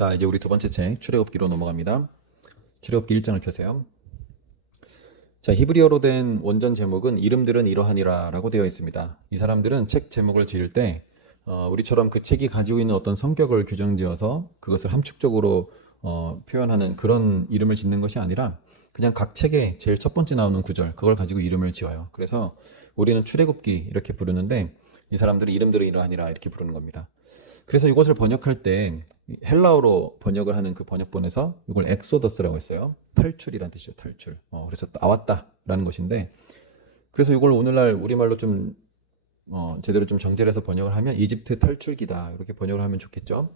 자, 이제 우리 두 번째 책 출애굽기로 넘어갑니다. 출애굽기 1장을 펴세요. 자, 히브리어로 된 원전 제목은 이름들은 이러하니라 라고 되어 있습니다. 이 사람들은 책 제목을 지을 때 우리처럼 그 책이 가지고 있는 어떤 성격을 규정지어서 그것을 함축적으로 표현하는 그런 이름을 짓는 것이 아니라 그냥 각 책에 제일 첫 번째 나오는 구절 그걸 가지고 이름을 지어요. 그래서 우리는 출애굽기 이렇게 부르는데 이 사람들은 이름들은 이러하니라 이렇게 부르는 겁니다. 그래서 이것을 번역할 때 헬라어로 번역을 하는 그 번역본에서 이걸 엑소더스라고 했어요. 탈출이란 뜻이죠. 탈출. 그래서 나왔다라는 것인데, 그래서 이걸 오늘날 우리말로 좀 제대로 좀 정제를 해서 번역을 하면 이집트 탈출기다 이렇게 번역을 하면 좋겠죠.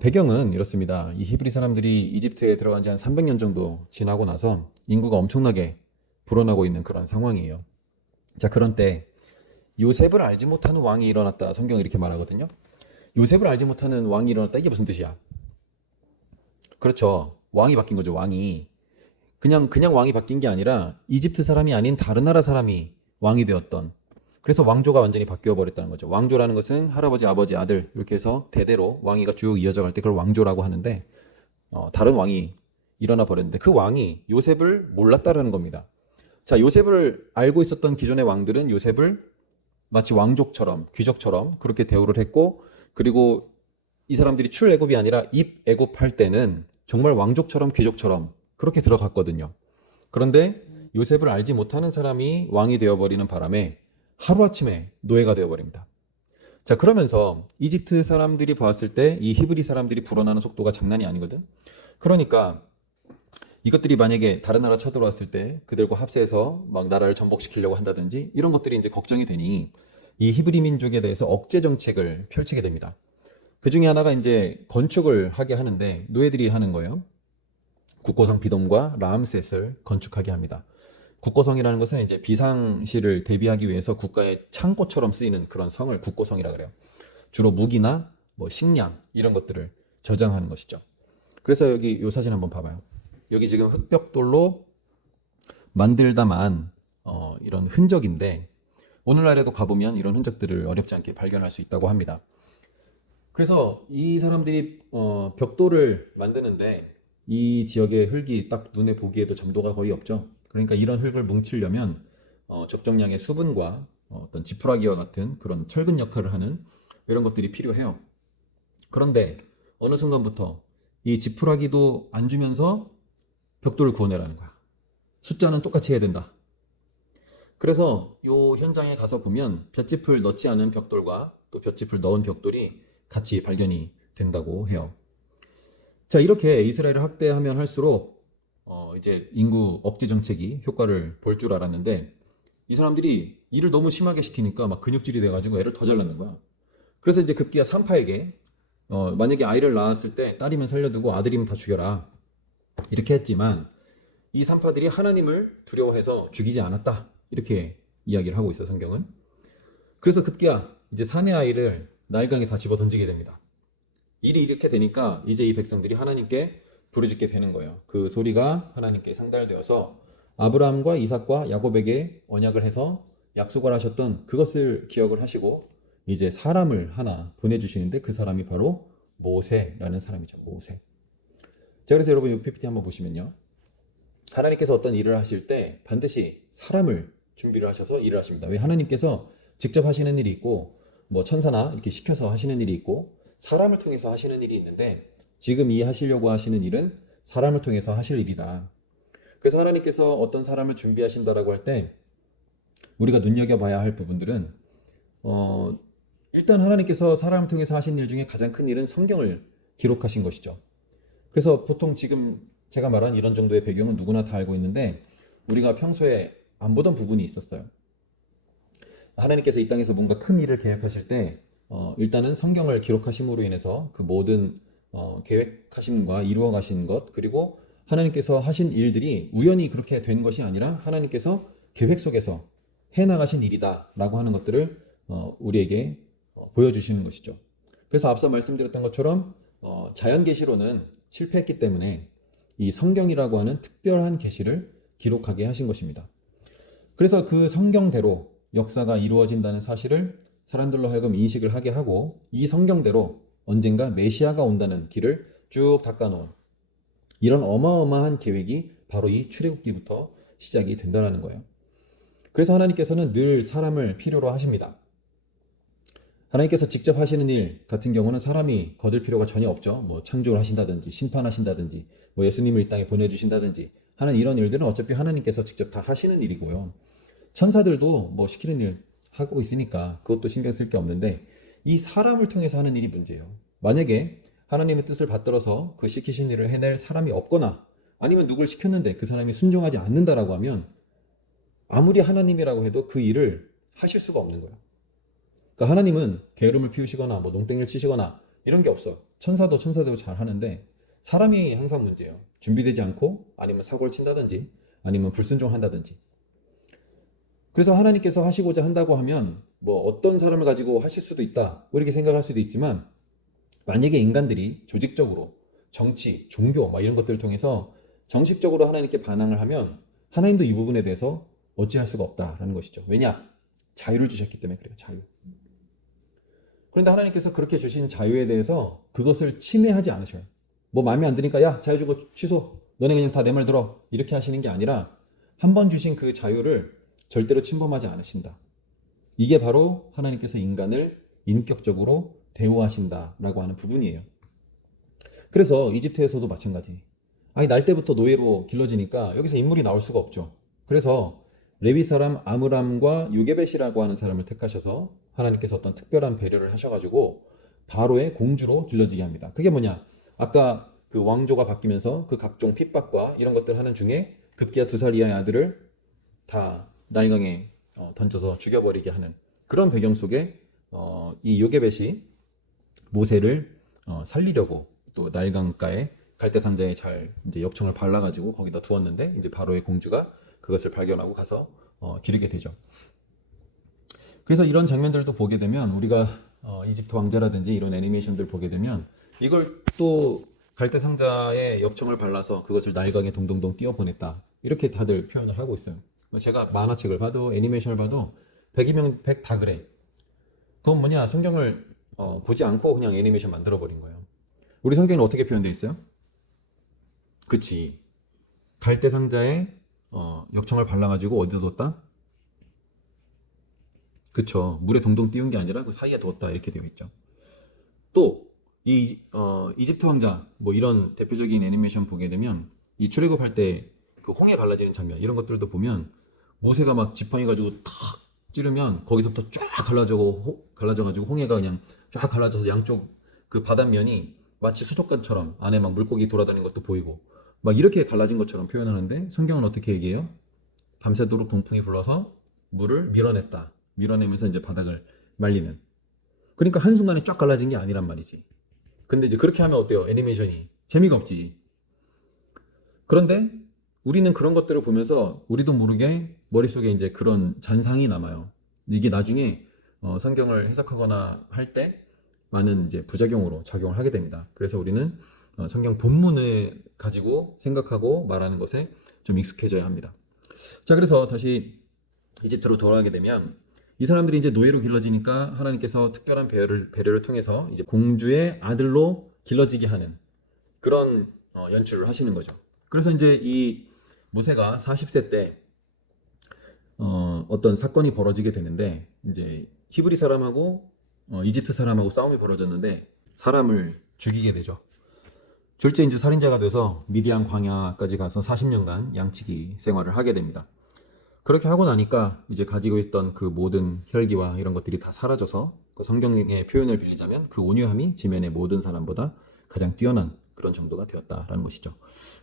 배경은 이렇습니다. 이 히브리 사람들이 이집트에 들어간 지 한 300년 정도 지나고 나서 인구가 엄청나게 불어나고 있는 그런 상황이에요. 자, 그런 때 요셉을 알지 못하는 왕이 일어났다. 성경이 이렇게 말하거든요. 요셉을 알지 못하는 왕이 일어났다. 이게 무슨 뜻이야? 그렇죠. 왕이 바뀐 거죠. 왕이. 그냥 왕이 바뀐 게 아니라 이집트 사람이 아닌 다른 나라 사람이 왕이 되었던. 그래서 왕조가 완전히 바뀌어 버렸다는 거죠. 왕조라는 것은 할아버지, 아버지, 아들 이렇게 해서 대대로 왕위가 쭉 이어져 갈 때 그걸 왕조라고 하는데 다른 왕이 일어나 버렸는데 그 왕이 요셉을 몰랐다라는 겁니다. 자, 요셉을 알고 있었던 기존의 왕들은 요셉을 마치 왕족처럼 귀족처럼 그렇게 대우를 했고, 그리고 이 사람들이 출애굽이 아니라 입애굽할 때는 정말 왕족처럼 귀족처럼 그렇게 들어갔거든요. 그런데 요셉을 알지 못하는 사람이 왕이 되어버리는 바람에 하루아침에 노예가 되어버립니다. 자, 그러면서 이집트 사람들이 보았을 때 이 히브리 사람들이 불어나는 속도가 장난이 아니거든. 그러니까 이것들이 만약에 다른 나라 쳐들어왔을 때 그들과 합세해서 막 나라를 전복시키려고 한다든지 이런 것들이 이제 걱정이 되니 이 히브리 민족에 대해서 억제 정책을 펼치게 됩니다. 그 중에 하나가 이제 건축을 하게 하는데 노예들이 하는 거예요. 국고성 비돔과 라암셋을 건축하게 합니다. 국고성이라는 것은 이제 비상시를 대비하기 위해서 국가의 창고처럼 쓰이는 그런 성을 국고성이라 그래요. 주로 무기나 뭐 식량 이런 것들을 저장하는 것이죠. 그래서 여기 이 사진 한번 봐봐요. 여기 지금 흑벽돌로 만들다만 이런 흔적인데 오늘날에도 가보면 이런 흔적들을 어렵지 않게 발견할 수 있다고 합니다. 그래서 이 사람들이 벽돌을 만드는데 이 지역의 흙이 딱 눈에 보기에도 점도가 거의 없죠. 그러니까 이런 흙을 뭉치려면 적정량의 수분과 어떤 지푸라기와 같은 그런 철근 역할을 하는 이런 것들이 필요해요. 그런데 어느 순간부터 이 지푸라기도 안 주면서 벽돌을 구워내라는 거야. 숫자는 똑같이 해야 된다. 그래서 이 현장에 가서 보면 볏짚을 넣지 않은 벽돌과 또 볏짚을 넣은 벽돌이 같이 발견이 된다고 해요. 자, 이렇게 이스라엘을 학대하면 할수록 이제 인구 억제 정책이 효과를 볼 줄 알았는데 이 사람들이 일을 너무 심하게 시키니까 막 근육질이 돼가지고 애를 더 잘 낳는 거야. 그래서 이제 급기야 산파에게 만약에 아이를 낳았을 때 딸이면 살려두고 아들이면 다 죽여라 이렇게 했지만 이 산파들이 하나님을 두려워해서 죽이지 않았다 이렇게 이야기를 하고 있어 성경은. 그래서 급기야 이제 사내 아이를 나일강에 다 집어 던지게 됩니다. 일이 이렇게 되니까 이제 이 백성들이 하나님께 부르짖게 되는 거예요. 그 소리가 하나님께 상달되어서 아브라함과 이삭과 야곱에게 언약을 해서 약속을 하셨던 그것을 기억을 하시고 이제 사람을 하나 보내주시는데 그 사람이 바로 모세라는 사람이죠. 모세. 자, 그래서 여러분 이 PPT 한번 보시면요. 하나님께서 어떤 일을 하실 때 반드시 사람을 준비를 하셔서 일을 하십니다. 왜? 하나님께서 직접 하시는 일이 있고 뭐 천사나 이렇게 시켜서 하시는 일이 있고 사람을 통해서 하시는 일이 있는데 지금 이 하시려고 하시는 일은 사람을 통해서 하실 일이다. 그래서 하나님께서 어떤 사람을 준비하신다라고 할 때 우리가 눈여겨봐야 할 부분들은 일단 하나님께서 사람을 통해서 하신 일 중에 가장 큰 일은 성경을 기록하신 것이죠. 그래서 보통 지금 제가 말한 이런 정도의 배경은 누구나 다 알고 있는데 우리가 평소에 안 보던 부분이 있었어요. 하나님께서 이 땅에서 뭔가 큰 일을 계획하실 때 일단은 성경을 기록하심으로 인해서 그 모든 계획하심과 이루어 가신 것 그리고 하나님께서 하신 일들이 우연히 그렇게 된 것이 아니라 하나님께서 계획 속에서 해나가신 일이다 라고 하는 것들을 우리에게 보여주시는 것이죠. 그래서 앞서 말씀드렸던 것처럼 자연 계시로는 실패했기 때문에 이 성경이라고 하는 특별한 계시를 기록하게 하신 것입니다. 그래서 그 성경대로 역사가 이루어진다는 사실을 사람들로 하여금 인식을 하게 하고 이 성경대로 언젠가 메시아가 온다는 길을 쭉 닦아놓은 이런 어마어마한 계획이 바로 이 출애굽기부터 시작이 된다는 거예요. 그래서 하나님께서는 늘 사람을 필요로 하십니다. 하나님께서 직접 하시는 일 같은 경우는 사람이 거들 필요가 전혀 없죠. 뭐 창조를 하신다든지 심판하신다든지 뭐 예수님을 이 땅에 보내주신다든지 하는 이런 일들은 어차피 하나님께서 직접 다 하시는 일이고요. 천사들도 뭐 시키는 일 하고 있으니까 그것도 신경 쓸 게 없는데 이 사람을 통해서 하는 일이 문제예요. 만약에 하나님의 뜻을 받들어서 그 시키신 일을 해낼 사람이 없거나 아니면 누굴 시켰는데 그 사람이 순종하지 않는다라고 하면 아무리 하나님이라고 해도 그 일을 하실 수가 없는 거예요. 그러니까 하나님은 게으름을 피우시거나 뭐 농땡이를 치시거나 이런 게 없어. 천사도 천사대로 잘 하는데 사람이 항상 문제예요. 준비되지 않고 아니면 사고를 친다든지 아니면 불순종한다든지. 그래서 하나님께서 하시고자 한다고 하면 뭐 어떤 사람을 가지고 하실 수도 있다 뭐 이렇게 생각할 수도 있지만 만약에 인간들이 조직적으로 정치, 종교 막 이런 것들을 통해서 정식적으로 하나님께 반항을 하면 하나님도 이 부분에 대해서 어찌할 수가 없다라는 것이죠. 왜냐? 자유를 주셨기 때문에 그래요. 자유. 그런데 하나님께서 그렇게 주신 자유에 대해서 그것을 침해하지 않으셔요. 뭐 마음에 안 드니까 야 자유 주고 취소. 너네 그냥 다 내 말 들어. 이렇게 하시는 게 아니라 한 번 주신 그 자유를 절대로 침범하지 않으신다. 이게 바로 하나님께서 인간을 인격적으로 대우하신다라고 하는 부분이에요. 그래서 이집트에서도 마찬가지. 아니 날 때부터 노예로 길러지니까 여기서 인물이 나올 수가 없죠. 그래서 레위 사람 아므람과 요게벳이라고 하는 사람을 택하셔서 하나님께서 어떤 특별한 배려를 하셔가지고 바로의 공주로 길러지게 합니다. 그게 뭐냐? 아까 그 왕조가 바뀌면서 그 각종 핍박과 이런 것들 하는 중에 급기야 2살 이하의 아들을 다 나일강에 던져서 죽여버리게 하는 그런 배경 속에 이 요게벳이 모세를 살리려고 또 나일강가에 갈대상자에 잘 이제 엽청을 발라가지고 거기다 두었는데 이제 바로의 공주가 그것을 발견하고 가서 기르게 되죠. 그래서 이런 장면들도 보게 되면 우리가 이집트 왕자라든지 이런 애니메이션들 보게 되면 이걸 또 갈대상자에 엽청을 발라서 그것을 나일강에 동동동 띄워보냈다 이렇게 다들 표현을 하고 있어요. 제가 만화책을 봐도 애니메이션을 봐도 100이면 100 다 그래. 그건 뭐냐? 성경을 보지 않고 그냥 애니메이션 만들어버린 거예요. 우리 성경은 어떻게 표현되어 있어요? 그치. 갈대상자에 엽청을 발라가지고 어디다 뒀다? 그쵸. 물에 동동 띄운 게 아니라 그 사이에 뒀다 이렇게 되어 있죠. 또 이 이집트 왕자 뭐 이런 대표적인 애니메이션 보게 되면 이 출애굽할 때 그 홍해 갈라지는 장면 이런 것들도 보면 모세가 막 지팡이 가지고 탁 찌르면 거기서부터 쫙 갈라져가지고 홍해가 그냥 쫙 갈라져서 양쪽 그 바닷면이 마치 수족관처럼 안에 막 물고기 돌아다니는 것도 보이고 막 이렇게 갈라진 것처럼 표현하는데 성경은 어떻게 얘기해요? 밤새도록 동풍이 불러서 물을 밀어냈다. 밀어내면서 이제 바닥을 말리는. 그러니까 한순간에 쫙 갈라진 게 아니란 말이지. 근데 이제 그렇게 하면 어때요? 애니메이션이. 재미가 없지. 그런데 우리는 그런 것들을 보면서 우리도 모르게 머릿속에 이제 그런 잔상이 남아요. 이게 나중에 성경을 해석하거나 할 때 많은 이제 부작용으로 작용을 하게 됩니다. 그래서 우리는 성경 본문을 가지고 생각하고 말하는 것에 좀 익숙해져야 합니다. 자, 그래서 다시 이집트로 돌아가게 되면 이 사람들이 이제 노예로 길러지니까 하나님께서 특별한 배려를 통해서 이제 공주의 아들로 길러지게 하는 그런 연출을 하시는 거죠. 그래서 이제 이 모세가 40세 때 어떤 사건이 벌어지게 되는데 이제 히브리 사람하고 이집트 사람하고 싸움이 벌어졌는데 사람을 죽이게 되죠. 졸제 이제 살인자가 돼서 미디안 광야까지 가서 40년간 양치기 생활을 하게 됩니다. 그렇게 하고 나니까 이제 가지고 있던 그 모든 혈기와 이런 것들이 다 사라져서 그 성경의 표현을 빌리자면 그 온유함이 지면의 모든 사람보다 가장 뛰어난 그런 정도가 되었다라는 것이죠.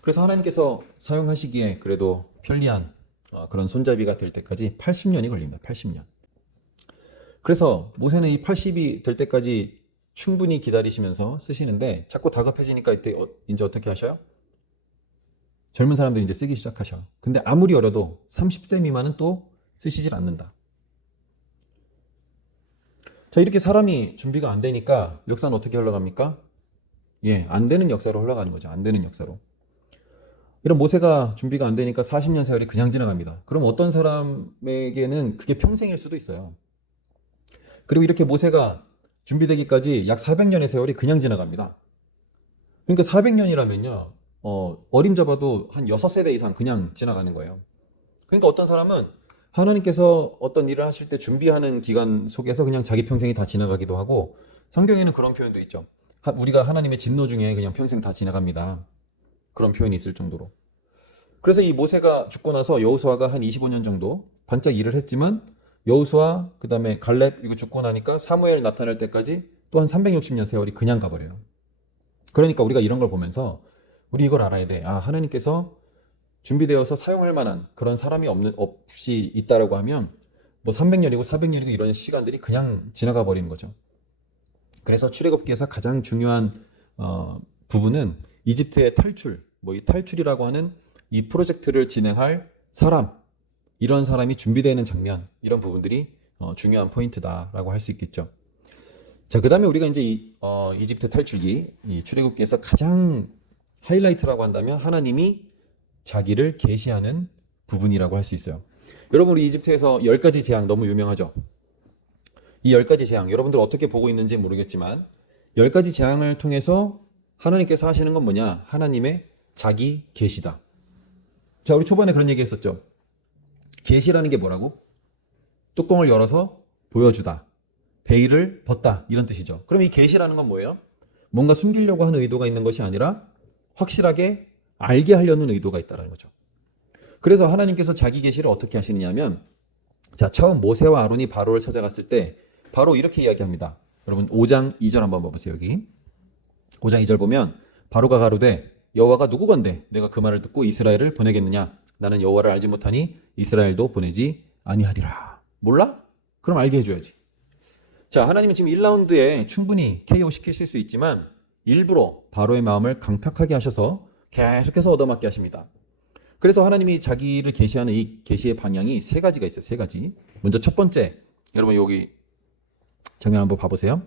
그래서 하나님께서 사용하시기에 그래도 편리한 그런 손잡이가 될 때까지 80년이 걸립니다. 80년. 그래서 모세는 이 80이 될 때까지 충분히 기다리시면서 쓰시는데 자꾸 다급해지니까 이때 이제 어떻게 하셔요? 젊은 사람들이 이제 쓰기 시작하셔. 근데 아무리 어려도 30세 미만은 또 쓰시질 않는다. 자, 이렇게 사람이 준비가 안 되니까 역사는 어떻게 흘러갑니까? 예, 안 되는 역사로 흘러가는 거죠. 안 되는 역사로. 이런 모세가 준비가 안 되니까 40년 세월이 그냥 지나갑니다. 그럼 어떤 사람에게는 그게 평생일 수도 있어요. 그리고 이렇게 모세가 준비되기까지 약 400년의 세월이 그냥 지나갑니다. 그러니까 400년이라면요, 어림잡아도 한 6세대 이상 그냥 지나가는 거예요. 그러니까 어떤 사람은 하나님께서 어떤 일을 하실 때 준비하는 기간 속에서 그냥 자기 평생이 다 지나가기도 하고, 성경에는 그런 표현도 있죠. 우리가 하나님의 진노 중에 그냥 평생 다 지나갑니다. 그런 표현이 있을 정도로. 그래서 이 모세가 죽고 나서 여호수아가 한 25년 정도 반짝 일을 했지만, 여호수아 그다음에 갈렙 이거 죽고 나니까 사무엘 나타날 때까지 또 한 360년 세월이 그냥 가버려요. 그러니까 우리가 이런 걸 보면서 우리 이걸 알아야 돼. 아, 하나님께서 준비되어서 사용할 만한 그런 사람이 없이 있다라고 하면 뭐 300년이고 400년이고 이런 시간들이 그냥 지나가 버리는 거죠. 그래서 출애굽기에서 가장 중요한 부분은 이집트의 탈출, 뭐 이 탈출이라고 하는 이 프로젝트를 진행할 사람, 이런 사람이 준비되는 장면, 이런 부분들이 중요한 포인트다라고 할 수 있겠죠. 자, 그 다음에 우리가 이제 이집트 탈출기, 이 출애굽기에서 가장 하이라이트라고 한다면 하나님이 자기를 계시하는 부분이라고 할 수 있어요. 여러분, 우리 이집트에서 10가지 재앙 너무 유명하죠? 이 10가지 재앙, 여러분들 어떻게 보고 있는지 모르겠지만 10가지 재앙을 통해서 하나님께서 하시는 건 뭐냐? 하나님의 자기 계시다. 자, 우리 초반에 그런 얘기 했었죠. 계시라는 게 뭐라고? 뚜껑을 열어서 보여주다. 베일을 벗다. 이런 뜻이죠. 그럼 이 계시라는 건 뭐예요? 뭔가 숨기려고 하는 의도가 있는 것이 아니라 확실하게 알게 하려는 의도가 있다는 거죠. 그래서 하나님께서 자기 계시를 어떻게 하시느냐면, 자, 처음 모세와 아론이 바로를 찾아갔을 때 바로 이렇게 이야기합니다. 여러분 5장 2절 한번 봐보세요. 여기 5장 2절 보면 바로가 가로되 여호와가 누구건대 내가 그 말을 듣고 이스라엘을 보내겠느냐? 나는 여호와를 알지 못하니 이스라엘도 보내지 아니하리라. 몰라? 그럼 알게 해줘야지. 자, 하나님은 지금 1라운드에 충분히 KO 시키실 수 있지만 일부러 바로의 마음을 강팍하게 하셔서 계속해서 얻어맞게 하십니다. 그래서 하나님이 자기를 계시하는 이 계시의 방향이 3가지가 있어요. 3가지. 먼저 첫 번째, 여러분 여기 장면 한번 봐보세요.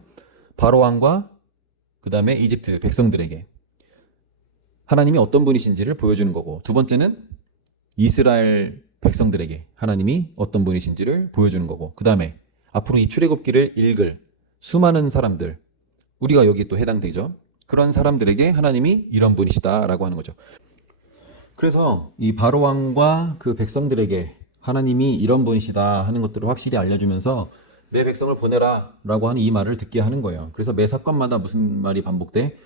바로 왕과 그 다음에 이집트 백성들에게 하나님이 어떤 분이신지를 보여주는 거고, 두 번째는 이스라엘 백성들에게 하나님이 어떤 분이신지를 보여주는 거고, 그 다음에 앞으로 이 출애굽기를 읽을 수많은 사람들, 우리가 여기 또 해당되죠. 그런 사람들에게 하나님이 이런 분이시다라고 하는 거죠. 그래서 이 바로 왕과 그 백성들에게 하나님이 이런 분이시다 하는 것들을 확실히 알려주면서 내 백성을 보내라 라고 하는 이 말을 듣게 하는 거예요. 그래서 매 사건마다 무슨 말이 반복돼?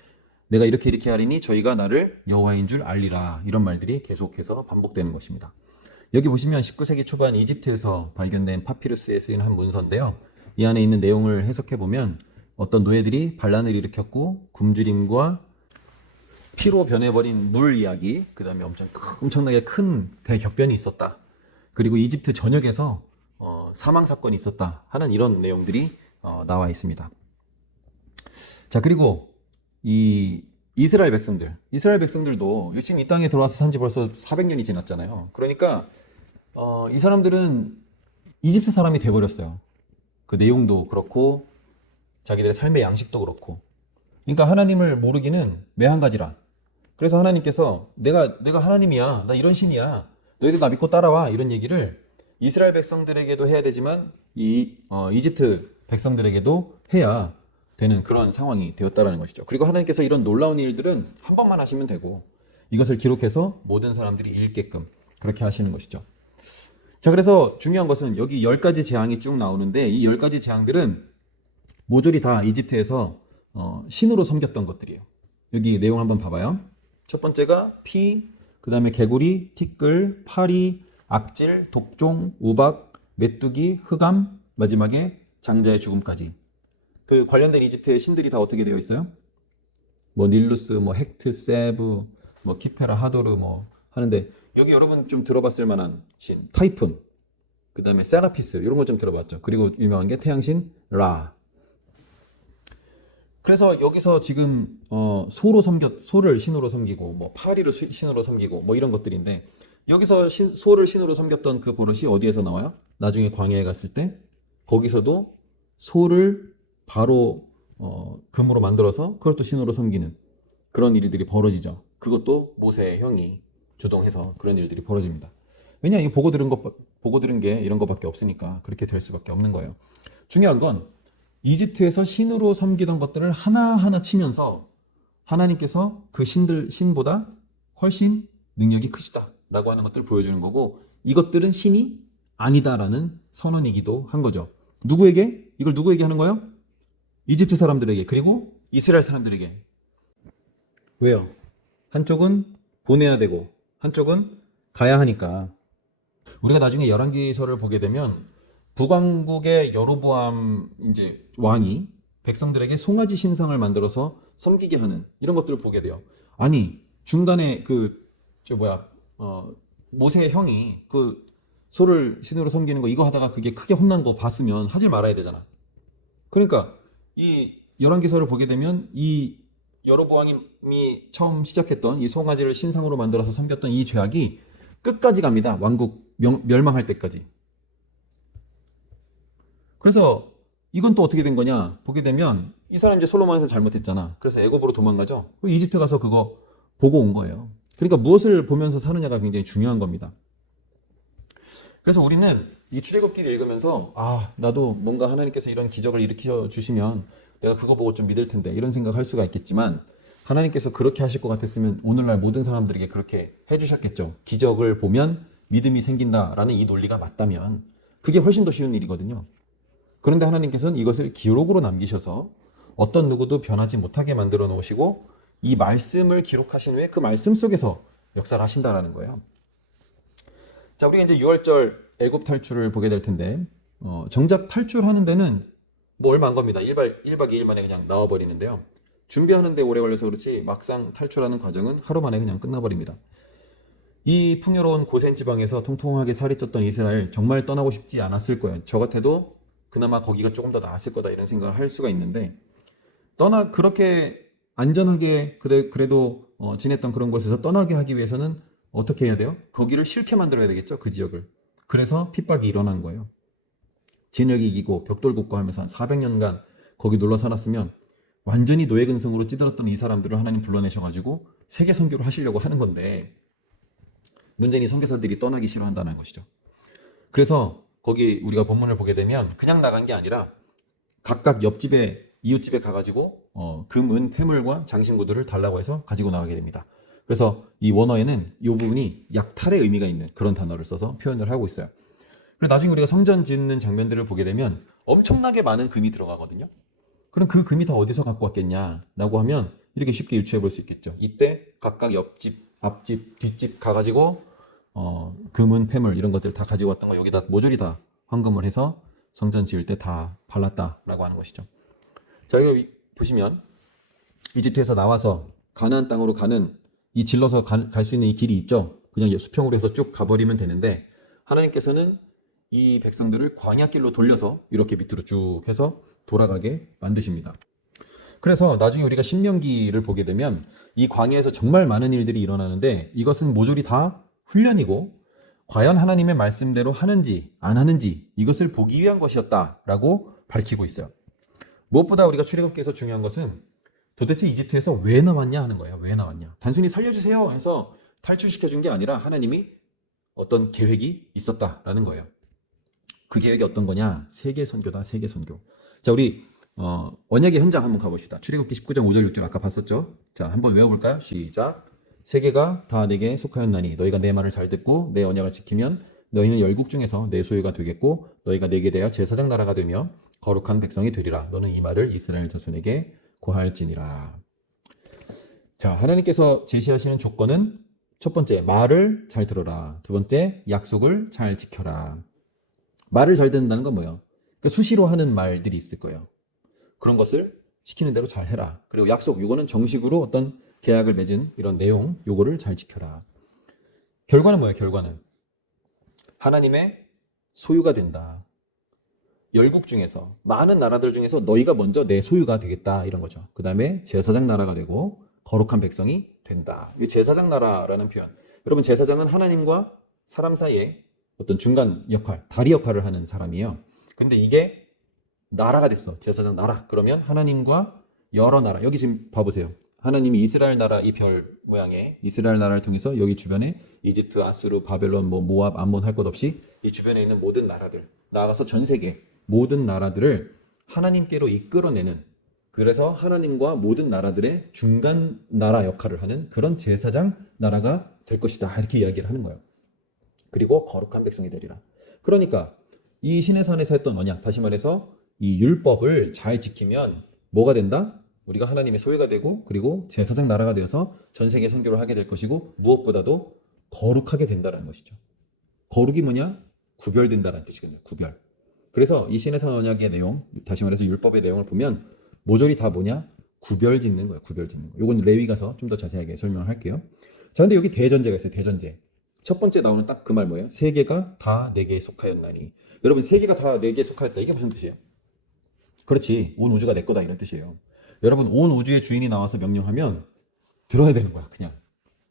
내가 이렇게 하리니 저희가 나를 여호와인 줄 알리라. 이런 말들이 계속해서 반복되는 것입니다. 여기 보시면 19세기 초반 이집트에서 발견된 파피루스에 쓰인 한 문서인데요. 이 안에 있는 내용을 해석해 보면 어떤 노예들이 반란을 일으켰고 굶주림과 피로 변해버린 물 이야기, 그 다음에 엄청나게 큰 대격변이 있었다. 그리고 이집트 전역에서 사망 사건이 있었다 하는 이런 내용들이 나와 있습니다. 자, 그리고 이 이스라엘 백성들도 지금 이 땅에 들어와서 산지 벌써 400년이 지났잖아요. 그러니까 이 사람들은 이집트 사람이 돼버렸어요. 그 내용도 그렇고 자기들의 삶의 양식도 그렇고. 그러니까 하나님을 모르기는 매한가지라. 그래서 하나님께서 내가 하나님이야, 나 이런 신이야, 너희들 나 믿고 따라와, 이런 얘기를 이스라엘 백성들에게도 해야 되지만 이집트 백성들에게도 해야 되는 그런 상황이 되었다라는 것이죠. 그리고 하나님께서 이런 놀라운 일들은 한 번만 하시면 되고 이것을 기록해서 모든 사람들이 읽게끔 그렇게 하시는 것이죠. 자, 그래서 중요한 것은 여기 10가지 재앙이 쭉 나오는데 이 10가지 재앙들은 모조리 다 이집트에서 신으로 섬겼던 것들이에요. 여기 내용 한번 봐봐요. 첫 번째가 피, 그 다음에 개구리, 티끌, 파리, 악질, 독종, 우박, 메뚜기, 흑암, 마지막에 장자의 죽음까지. 그 관련된 이집트의 신들이 다 어떻게 되어 있어요? 뭐 닐루스, 뭐 헥트, 세브, 뭐 키페라, 하도르 뭐 하는데 여기 여러분 좀 들어봤을 만한 신 타이푼, 그 다음에 세라피스 이런 거 좀 들어봤죠. 그리고 유명한 게 태양신 라. 그래서 여기서 지금 소를 신으로 섬기고 뭐 파리를 신으로 섬기고 뭐 이런 것들인데 여기서 소를 신으로 섬겼던 그 버릇이 어디에서 나와요? 나중에 광야에 갔을 때 거기서도 소를 바로 금으로 만들어서 그걸 또 신으로 섬기는 그런 일들이 벌어지죠. 그것도 모세의 형이 주동해서 그런 일들이 벌어집니다. 왜냐, 이 보고 들은 게 이런 것밖에 없으니까 그렇게 될 수밖에 없는 거예요. 중요한 건 이집트에서 신으로 섬기던 것들을 하나하나 치면서 하나님께서 그 신보다 훨씬 능력이 크시다라고 하는 것들을 보여주는 거고, 이것들은 신이 아니다라는 선언이기도 한 거죠. 누구에게? 이걸 누구에게 하는 거예요? 이집트 사람들에게, 그리고 이스라엘 사람들에게. 왜요? 한쪽은 보내야 되고 한쪽은 가야 하니까. 우리가 나중에 열왕기서를 보게 되면 북왕국의 여로보암 이제 왕이 백성들에게 송아지 신상을 만들어서 섬기게 하는 이런 것들을 보게 돼요. 아니, 중간에 모세의 형이 그 소를 신으로 섬기는 거 이거 하다가 그게 크게 혼난 거 봤으면 하지 말아야 되잖아. 그러니까 이 열왕기서를 보게 되면 이 여로보암이 처음 시작했던 이 송아지를 신상으로 만들어서 섬겼던 이 죄악이 끝까지 갑니다. 왕국 멸망할 때까지. 그래서 이건 또 어떻게 된 거냐 보게 되면 이 사람 이제 솔로몬에서 잘못했잖아. 그래서 애굽으로 도망가죠. 이집트 가서 그거 보고 온 거예요. 그러니까 무엇을 보면서 사느냐가 굉장히 중요한 겁니다. 그래서 우리는 이 출애굽기를 읽으면서 나도 뭔가 하나님께서 이런 기적을 일으켜 주시면 내가 그거 보고 좀 믿을 텐데 이런 생각할 수가 있겠지만, 하나님께서 그렇게 하실 것 같았으면 오늘날 모든 사람들에게 그렇게 해주셨겠죠. 기적을 보면 믿음이 생긴다라는 이 논리가 맞다면 그게 훨씬 더 쉬운 일이거든요. 그런데 하나님께서는 이것을 기록으로 남기셔서 어떤 누구도 변하지 못하게 만들어 놓으시고 이 말씀을 기록하신 후에 그 말씀 속에서 역사를 하신다라는 거예요. 자, 우리가 이제 6월절 애굽 탈출을 보게 될 텐데, 정작 탈출하는 데는 뭐 얼마 안 겁니다. 1박 2일 만에 그냥 나와버리는데요. 준비하는데 오래 걸려서 그렇지 막상 탈출하는 과정은 하루 만에 그냥 끝나버립니다. 이 풍요로운 고센 지방에서 통통하게 살이 쪘던 이스라엘, 정말 떠나고 싶지 않았을 거예요. 저 같아도 그나마 거기가 조금 더 나았을 거다 이런 생각을 할 수가 있는데, 그렇게 안전하게 그래도 지냈던 그런 곳에서 떠나게 하기 위해서는 어떻게 해야 돼요? 거기를 싫게 만들어야 되겠죠, 그 지역을. 그래서 핍박이 일어난 거예요. 진을 이기고 벽돌 굽고 하면서 한 400년간 거기 눌러 살았으면 완전히 노예 근성으로 찌들었던 이 사람들을 하나님 불러내셔가지고 세계 선교를 하시려고 하는 건데, 문제는 선교사들이 떠나기 싫어한다는 것이죠. 그래서 거기 우리가 본문을 보게 되면 그냥 나간 게 아니라 각각 이웃집에 가가지고 금, 은, 폐물과 장신구들을 달라고 해서 가지고 나가게 됩니다. 그래서 이 원어에는 이 부분이 약탈의 의미가 있는 그런 단어를 써서 표현을 하고 있어요. 그리고 나중에 우리가 성전 짓는 장면들을 보게 되면 엄청나게 많은 금이 들어가거든요. 그럼 그 금이 다 어디서 갖고 왔겠냐라고 하면 이렇게 쉽게 유추해 볼 수 있겠죠. 이때 각각 옆집, 앞집, 뒷집 가가지고 금은, 폐물 이런 것들 다 가지고 왔던 거 여기다 모조리 다 헌금을 해서 성전 지을 때 다 발랐다라고 하는 것이죠. 자, 여기 보시면 이집트에서 나와서 가나안 땅으로 가는 이 질러서 갈 수 있는 이 길이 있죠. 그냥 수평으로 해서 쭉 가버리면 되는데, 하나님께서는 이 백성들을 광야길로 돌려서 이렇게 밑으로 쭉 해서 돌아가게 만드십니다. 그래서 나중에 우리가 신명기를 보게 되면 이 광야에서 정말 많은 일들이 일어나는데, 이것은 모조리 다 훈련이고 과연 하나님의 말씀대로 하는지 안 하는지 이것을 보기 위한 것이었다라고 밝히고 있어요. 무엇보다 우리가 출애굽기에서 중요한 것은 도대체 이집트에서 왜 나왔냐 하는 거예요. 왜 나왔냐. 단순히 살려주세요 해서 탈출시켜준 게 아니라 하나님이 어떤 계획이 있었다라는 거예요. 그 계획이 어떤 거냐? 세계 선교다, 세계 선교. 자, 우리 언약의 현장 한번 가봅시다. 출애굽기 19장 5절 6절 아까 봤었죠? 자, 한번 외워볼까요? 시작. 세계가 다 내게 속하였나니 너희가 내 말을 잘 듣고 내 언약을 지키면 너희는 열국 중에서 내 소유가 되겠고 너희가 내게 대하여 제사장 나라가 되며 거룩한 백성이 되리라. 너는 이 말을 이스라엘 자손에게 고할지니라. 자, 하나님께서 제시하시는 조건은 첫 번째, 말을 잘 들어라. 두 번째, 약속을 잘 지켜라. 말을 잘 듣는다는 건 뭐예요? 그러니까 수시로 하는 말들이 있을 거예요. 그런 것을 시키는 대로 잘 해라. 그리고 약속, 이거는 정식으로 어떤 계약을 맺은 이런 내용, 요거를 잘 지켜라. 결과는 뭐예요? 결과는 하나님의 소유가 된다. 열국 중에서, 많은 나라들 중에서 너희가 먼저 내 소유가 되겠다, 이런 거죠. 그 다음에 제사장 나라가 되고 거룩한 백성이 된다. 이 제사장 나라라는 표현, 여러분, 제사장은 하나님과 사람 사이에 어떤 중간 역할, 다리 역할을 하는 사람이에요. 근데 이게 나라가 됐어. 제사장 나라. 그러면 하나님과 여러 나라, 여기 지금 봐보세요. 하나님이 이스라엘 나라, 이 별 모양의 이스라엘 나라를 통해서 여기 주변에 이집트, 아수르, 바벨론, 모압, 암몬 할 것 없이 이 주변에 있는 모든 나라들, 나아가서 전 세계 모든 나라들을 하나님께로 이끌어내는, 그래서 하나님과 모든 나라들의 중간 나라 역할을 하는 그런 제사장 나라가 될 것이다. 이렇게 이야기를 하는 거예요. 그리고 거룩한 백성이 되리라. 그러니까 이 신의 산에서 했던 언약, 다시 말해서 이 율법을 잘 지키면 뭐가 된다? 우리가 하나님의 소유가 되고, 그리고 제사장 나라가 되어서 전 세계 선교를 하게 될 것이고, 무엇보다도 거룩하게 된다는 것이죠. 거룩이 뭐냐? 구별된다는 뜻이거든요. 구별. 그래서 이 신의 산 언약의 내용, 다시 말해서 율법의 내용을 보면 모조리 다 뭐냐? 구별 짓는 거예요. 구별 짓는 거. 이건 레위 가서 좀 더 자세하게 설명을 할게요. 자, 근데 여기 대전제가 있어요. 대전제. 첫 번째 나오는 딱 그 말 뭐예요? 세계가 다 내게 속하였나니. 여러분, 세계가 다 내게 속하였다. 이게 무슨 뜻이에요? 그렇지. 온 우주가 내 거다. 이런 뜻이에요. 여러분, 온 우주의 주인이 나와서 명령하면 들어야 되는 거야. 그냥.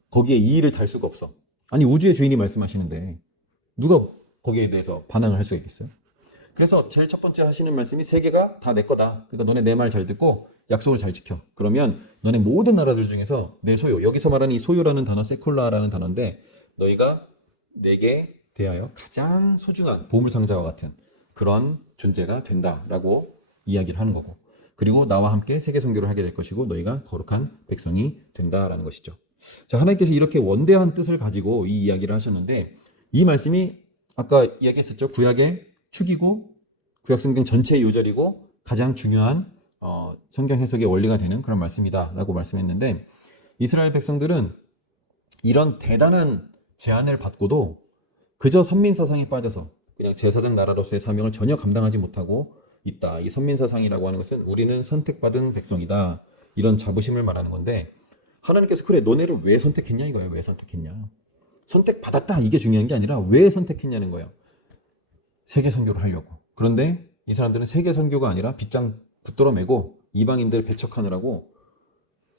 거기에 이의를 달 수가 없어. 아니, 우주의 주인이 말씀하시는데 누가 거기에 대해서 반항을 할 수가 있겠어요? 그래서 제일 첫 번째 하시는 말씀이 세계가 다 내 거다. 그러니까 너네 내 말 잘 듣고 약속을 잘 지켜. 그러면 너네 모든 나라들 중에서 내 소유, 여기서 말하는 이 소유라는 단어, 세쿨라라는 단어인데, 너희가 내게 대하여 가장 소중한 보물상자와 같은 그런 존재가 된다라고 이야기를 하는 거고, 그리고 나와 함께 세계 선교를 하게 될 것이고 너희가 거룩한 백성이 된다라는 것이죠. 자, 하나님께서 이렇게 원대한 뜻을 가지고 이 이야기를 하셨는데, 이 말씀이 아까 이야기했었죠. 구약의 축이고 구약 성경 전체의 요절이고 가장 중요한 성경 해석의 원리가 되는 그런 말씀이다라고 말씀했는데, 이스라엘 백성들은 이런 대단한 제안을 받고도 그저 선민사상에 빠져서 그냥 제사장 나라로서의 사명을 전혀 감당하지 못하고 있다. 이 선민사상이라고 하는 것은 우리는 선택받은 백성이다, 이런 자부심을 말하는 건데, 하나님께서 그래 너네를 왜 선택했냐 이거예요. 왜 선택했냐. 선택받았다 이게 중요한 게 아니라 왜 선택했냐는 거예요. 세계 선교를 하려고. 그런데 이 사람들은 세계 선교가 아니라 빗장 붙들어 매고 이방인들 배척하느라고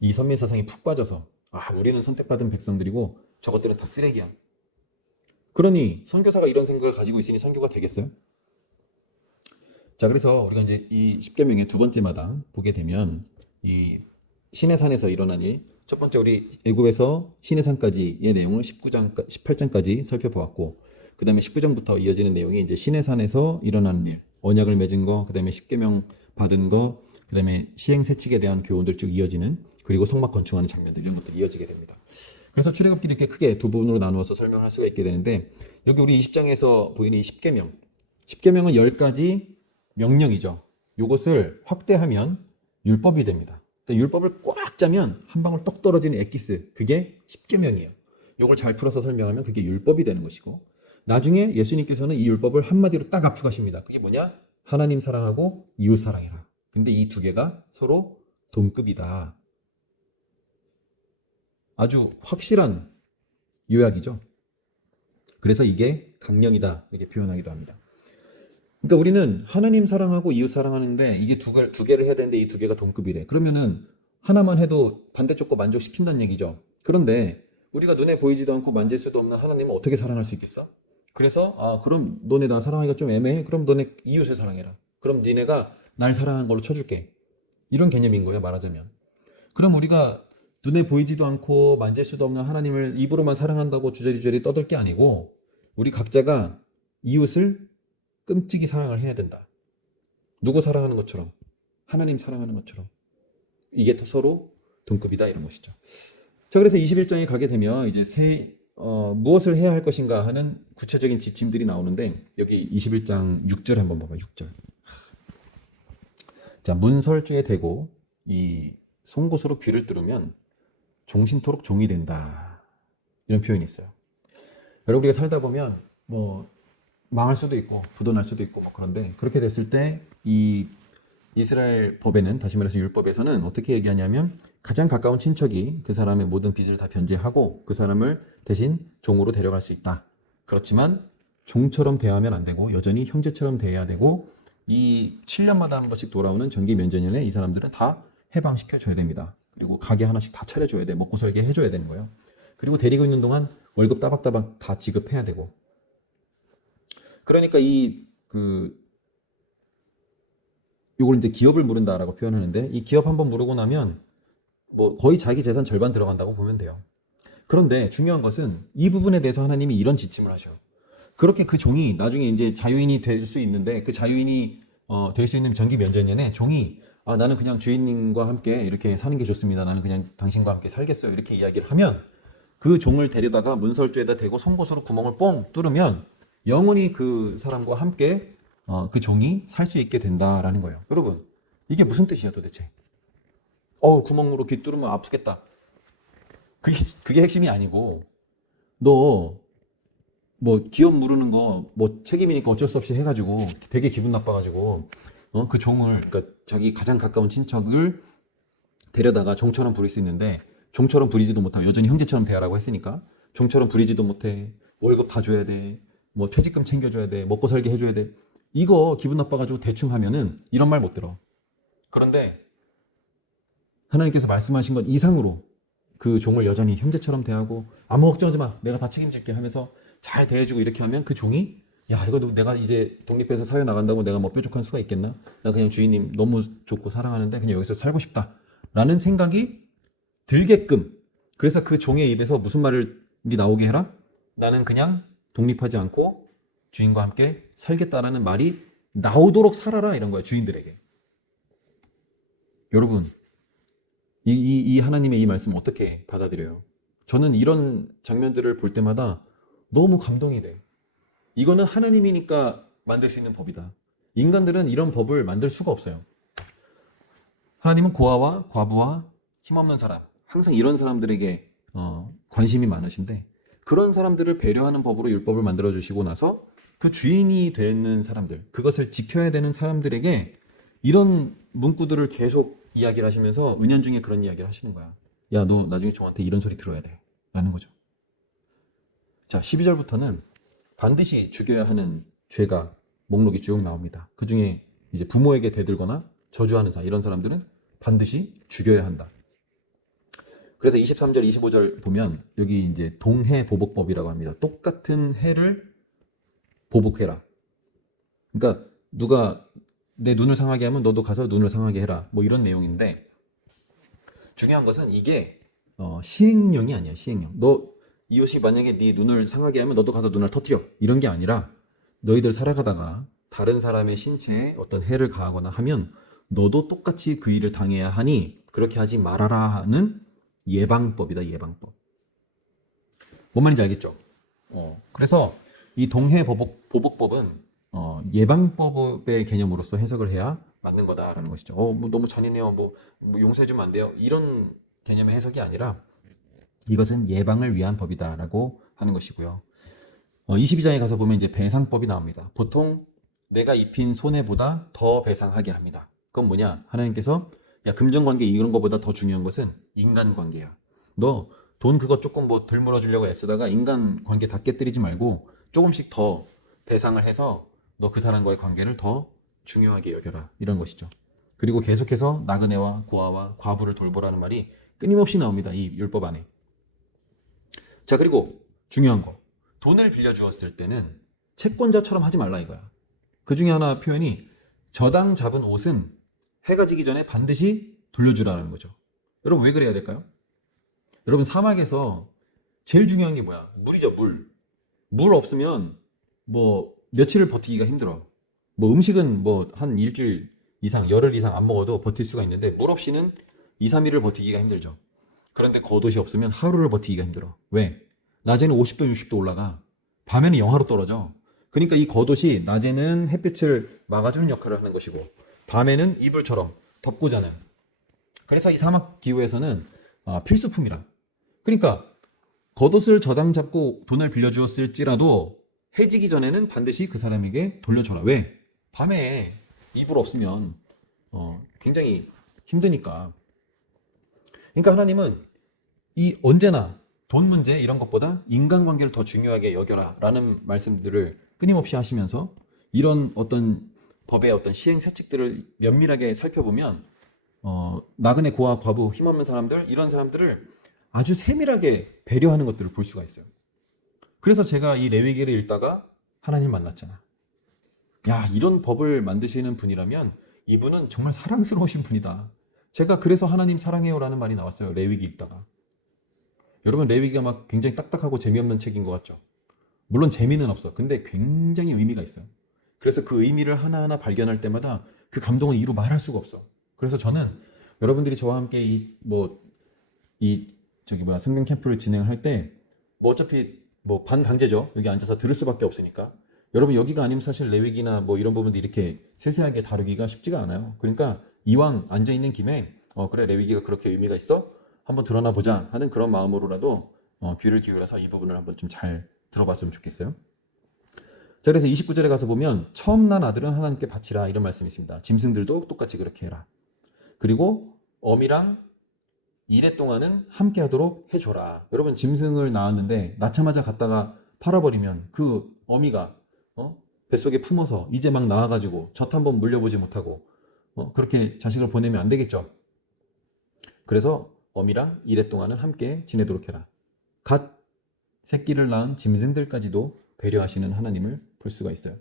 이 선민사상에 푹 빠져서, 우리는 선택받은 백성들이고 저것들은 다 쓰레기야. 그러니 선교사가 이런 생각을 가지고 있으니 선교가 되겠어요? 자, 그래서 우리가 이제 이 십계명의 두 번째마다 보게 되면 이 신의 산에서 일어난 일, 첫 번째 우리 애굽에서 신의 산까지의 내용을 19장, 18장까지 살펴보았고, 그 다음에 19장부터 이어지는 내용이 이제 신의 산에서 일어나는 일, 언약을 맺은 거, 그 다음에 십계명 받은 거, 그 다음에 시행세칙에 대한 교훈들 쭉 이어지는, 그리고 성막 건축하는 장면들, 이런 것들이 이어지게 됩니다. 그래서 출애굽기를 이렇게 크게 두 부분으로 나누어서 설명할 수가 있게 되는데, 여기 우리 20장에서 보이는 이 십계명, 십계명은 10가지 명령이죠. 이것을 확대하면 율법이 됩니다. 그러니까 율법을 꽉 짜면 한 방울 똑 떨어지는 엑기스, 그게 십계명이에요. 이걸 잘 풀어서 설명하면 그게 율법이 되는 것이고, 나중에 예수님께서는 이 율법을 한마디로 딱 압축하십니다. 그게 뭐냐? 하나님 사랑하고 이웃 사랑해라. 근데 이 두 개가 서로 동급이다. 아주 확실한 요약이죠. 그래서 이게 강령이다, 이렇게 표현하기도 합니다. 그러니까 우리는 하나님 사랑하고 이웃 사랑하는데 이게 두 개를 해야 되는데 이 두 개가 동급이래. 그러면은 하나만 해도 반대쪽 거 만족시킨다는 얘기죠. 그런데 우리가 눈에 보이지도 않고 만질 수도 없는 하나님을 어떻게 사랑할 수 있겠어? 그래서 그럼 너네 나 사랑하기가 좀 애매해? 그럼 너네 이웃을 사랑해라. 그럼 니네가 날 사랑한 걸로 쳐줄게. 이런 개념인 거예요, 말하자면. 그럼 우리가 눈에 보이지도 않고 만질 수도 없는 하나님을 입으로만 사랑한다고 주저리주저리 떠들 게 아니고, 우리 각자가 이웃을 끔찍이 사랑을 해야 된다. 누구 사랑하는 것처럼, 하나님 사랑하는 것처럼. 이게 서로 동급이다, 이런 것이죠. 자, 그래서 21장에 가게 되면 이제 무엇을 해야 할 것인가 하는 구체적인 지침들이 나오는데, 여기 21장 6절 한번 봐봐요. 6절. 자, 문설주에 대고 이 송곳으로 귀를 뚫으면 종신토록 종이 된다, 이런 표현이 있어요. 여러분, 우리가 살다 보면 뭐 망할 수도 있고 부도날 수도 있고 그런데, 그렇게 됐을 때 이 이스라엘 법에는, 다시 말해서 율법에서는 어떻게 얘기하냐면, 가장 가까운 친척이 그 사람의 모든 빚을 다 변제하고 그 사람을 대신 종으로 데려갈 수 있다. 그렇지만 종처럼 대하면 안 되고 여전히 형제처럼 대해야 되고, 이 7년마다 한 번씩 돌아오는 정기 면제년에 이 사람들은 다 해방시켜줘야 됩니다. 그리고 가게 하나씩 다 차려줘야 돼. 먹고 살게 해줘야 되는 거예요. 그리고 데리고 있는 동안 월급 따박따박 다 지급해야 되고. 그러니까 요걸 이제 기업을 물은다라고 표현하는데, 이 기업 한번 물고 나면 뭐 거의 자기 재산 절반 들어간다고 보면 돼요. 그런데 중요한 것은 이 부분에 대해서 하나님이 이런 지침을 하셔. 그렇게 그 종이 나중에 이제 자유인이 될 수 있는데, 그 자유인이 될 수 있는 정기 면제년에 종이 나는 그냥 주인님과 함께 이렇게 사는 게 좋습니다. 나는 그냥 당신과 함께 살겠어요. 이렇게 이야기를 하면 그 종을 데려다가 문설주에다 대고 송곳으로 구멍을 뻥 뚫으면 영원히 그 사람과 함께 그 종이 살 수 있게 된다라는 거예요. 여러분, 이게 무슨 뜻이야 도대체? 구멍으로 귀 뚫으면 아프겠다. 그게 핵심이 아니고 너 뭐 기업 무르는 거 뭐 책임이니까 어쩔 수 없이 해가지고 되게 기분 나빠가지고 그 종을 그러니까 자기 가장 가까운 친척을 데려다가 종처럼 부릴 수 있는데 종처럼 부리지도 못하고 여전히 형제처럼 대하라고 했으니까 종처럼 부리지도 못해. 월급 다 줘야 돼. 뭐 퇴직금 챙겨줘야 돼. 먹고 살게 해줘야 돼. 이거 기분 나빠가지고 대충 하면은 이런 말 못 들어. 그런데 하나님께서 말씀하신 것 이상으로 그 종을 여전히 형제처럼 대하고 아무 걱정하지 마. 내가 다 책임질게 하면서 잘 대해주고 이렇게 하면 그 종이 이거 내가 이제 독립해서 사회 나간다고 내가 뭐 뾰족한 수가 있겠나? 나 그냥 주인님 너무 좋고 사랑하는데 그냥 여기서 살고 싶다. 라는 생각이 들게끔 그래서 그 종의 입에서 무슨 말이 나오게 해라? 나는 그냥 독립하지 않고 주인과 함께 살겠다라는 말이 나오도록 살아라 이런 거야 주인들에게. 여러분 이 하나님의 이 말씀 어떻게 받아들여요? 저는 이런 장면들을 볼 때마다 너무 감동이 돼. 이거는 하나님이니까 만들 수 있는 법이다. 인간들은 이런 법을 만들 수가 없어요. 하나님은 고아와 과부와 힘없는 사람, 항상 이런 사람들에게 관심이 많으신데 그런 사람들을 배려하는 법으로 율법을 만들어 주시고 나서 그 주인이 되는 사람들, 그것을 지켜야 되는 사람들에게 이런 문구들을 계속 이야기를 하시면서 은연중에 그런 이야기를 하시는 거야. 야, 너 나중에 저한테 이런 소리 들어야 돼. 라는 거죠. 자, 12절부터는 반드시 죽여야 하는 죄가 목록이 쭉 나옵니다. 그 중에 이제 부모에게 대들거나 저주하는 이런 사람들은 반드시 죽여야 한다. 그래서 23절, 25절 보면 여기 이제 동해 보복법이라고 합니다. 똑같은 해를 보복해라. 그러니까 누가 내 눈을 상하게 하면 너도 가서 눈을 상하게 해라. 뭐 이런 내용인데 중요한 것은 이게 시행령이 아니야. 시행령. 너 이웃이 만약에 네 눈을 상하게 하면 너도 가서 눈을 터뜨려. 이런 게 아니라 너희들 살아가다가 다른 사람의 신체에 어떤 해를 가하거나 하면 너도 똑같이 그 일을 당해야 하니 그렇게 하지 말아라 하는 예방법이다. 예방법. 뭔 말인지 알겠죠? 그래서 이 동해 보복법은 예방법의 개념으로서 해석을 해야 맞는 거다라는 것이죠. 뭐 너무 잔인해요. 뭐 용서해주면 안 돼요. 이런 개념의 해석이 아니라 이것은 예방을 위한 법이다라고 하는 것이고요. 22장에 가서 보면 이제 배상법이 나옵니다. 보통 내가 입힌 손해보다 더 배상하게 합니다. 그건 뭐냐? 하나님께서 야, 금전관계 이런 거보다 더 중요한 것은 인간관계야. 너 돈 그거 조금 뭐 덜 물어주려고 애쓰다가 인간관계 다 깨뜨리지 말고 조금씩 더 배상을 해서 너 그 사람과의 관계를 더 중요하게 여겨라. 이런 것이죠. 그리고 계속해서 나그네와 고아와 과부를 돌보라는 말이 끊임없이 나옵니다. 이 율법 안에. 자, 그리고 중요한 거. 돈을 빌려주었을 때는 채권자처럼 하지 말라 이거야. 그 중에 하나 표현이 저당 잡은 옷은 해가 지기 전에 반드시 돌려주라는 거죠. 여러분 왜 그래야 될까요? 여러분 사막에서 제일 중요한 게 뭐야? 물이죠, 물. 물 없으면 뭐 며칠을 버티기가 힘들어. 뭐 음식은 뭐 한 일주일 이상, 열흘 이상 안 먹어도 버틸 수가 있는데 물 없이는 2, 3일을 버티기가 힘들죠. 그런데 겉옷이 없으면 하루를 버티기가 힘들어. 왜? 낮에는 50도, 60도 올라가. 밤에는 영하로 떨어져. 그러니까 이 겉옷이 낮에는 햇빛을 막아주는 역할을 하는 것이고 밤에는 이불처럼 덮고 자는. 그래서 이 사막 기후에서는 필수품이라. 그러니까 겉옷을 저당 잡고 돈을 빌려주었을지라도 해지기 전에는 반드시 그 사람에게 돌려줘라. 왜? 밤에 이불 없으면 굉장히 힘드니까. 그러니까 하나님은 이 언제나 돈 문제 이런 것보다 인간관계를 더 중요하게 여겨라 라는 말씀들을 끊임없이 하시면서 이런 어떤 법의 어떤 시행 사칙들을 면밀하게 살펴보면 나그네 고아 과부 힘없는 사람들 이런 사람들을 아주 세밀하게 배려하는 것들을 볼 수가 있어요. 그래서 제가 이 레위기를 읽다가 하나님 만났잖아. 야, 이런 법을 만드시는 분이라면 이분은 정말 사랑스러우신 분이다. 제가 그래서 하나님 사랑해요라는 말이 나왔어요. 레위기 읽다가. 여러분 레위기가 막 굉장히 딱딱하고 재미없는 책인 것 같죠? 물론 재미는 없어. 근데 굉장히 의미가 있어요. 그래서 그 의미를 하나하나 발견할 때마다 그 감동은 이루 말할 수가 없어. 그래서 저는 여러분들이 저와 함께 성경 캠프를 진행할 때 뭐 어차피 뭐 반강제죠. 여기 앉아서 들을 수밖에 없으니까. 여러분 여기가 아니면 사실 레위기나 뭐 이런 부분들 이렇게 세세하게 다루기가 쉽지가 않아요. 그러니까 이왕 앉아 있는 김에 그래 레위기가 그렇게 의미가 있어? 한번 드러나 보자 하는 그런 마음으로라도 귀를 기울여서 이 부분을 한번 좀 잘 들어봤으면 좋겠어요. 자, 그래서 29절에 가서 보면 처음 난 아들은 하나님께 바치라 이런 말씀이 있습니다. 짐승들도 똑같이 그렇게 해라. 그리고 어미랑 이래 동안은 함께 하도록 해줘라. 여러분 짐승을 낳았는데 낳자마자 갖다가 팔아버리면 그 어미가 뱃속에 품어서 이제 막 나와가지고 젖 한번 물려보지 못하고 그렇게 자식을 보내면 안 되겠죠. 그래서 어미랑 이래 동안은 함께 지내도록 해라. 갓 새끼를 낳은 짐승들까지도 배려하시는 하나님을 볼 수가 있어요.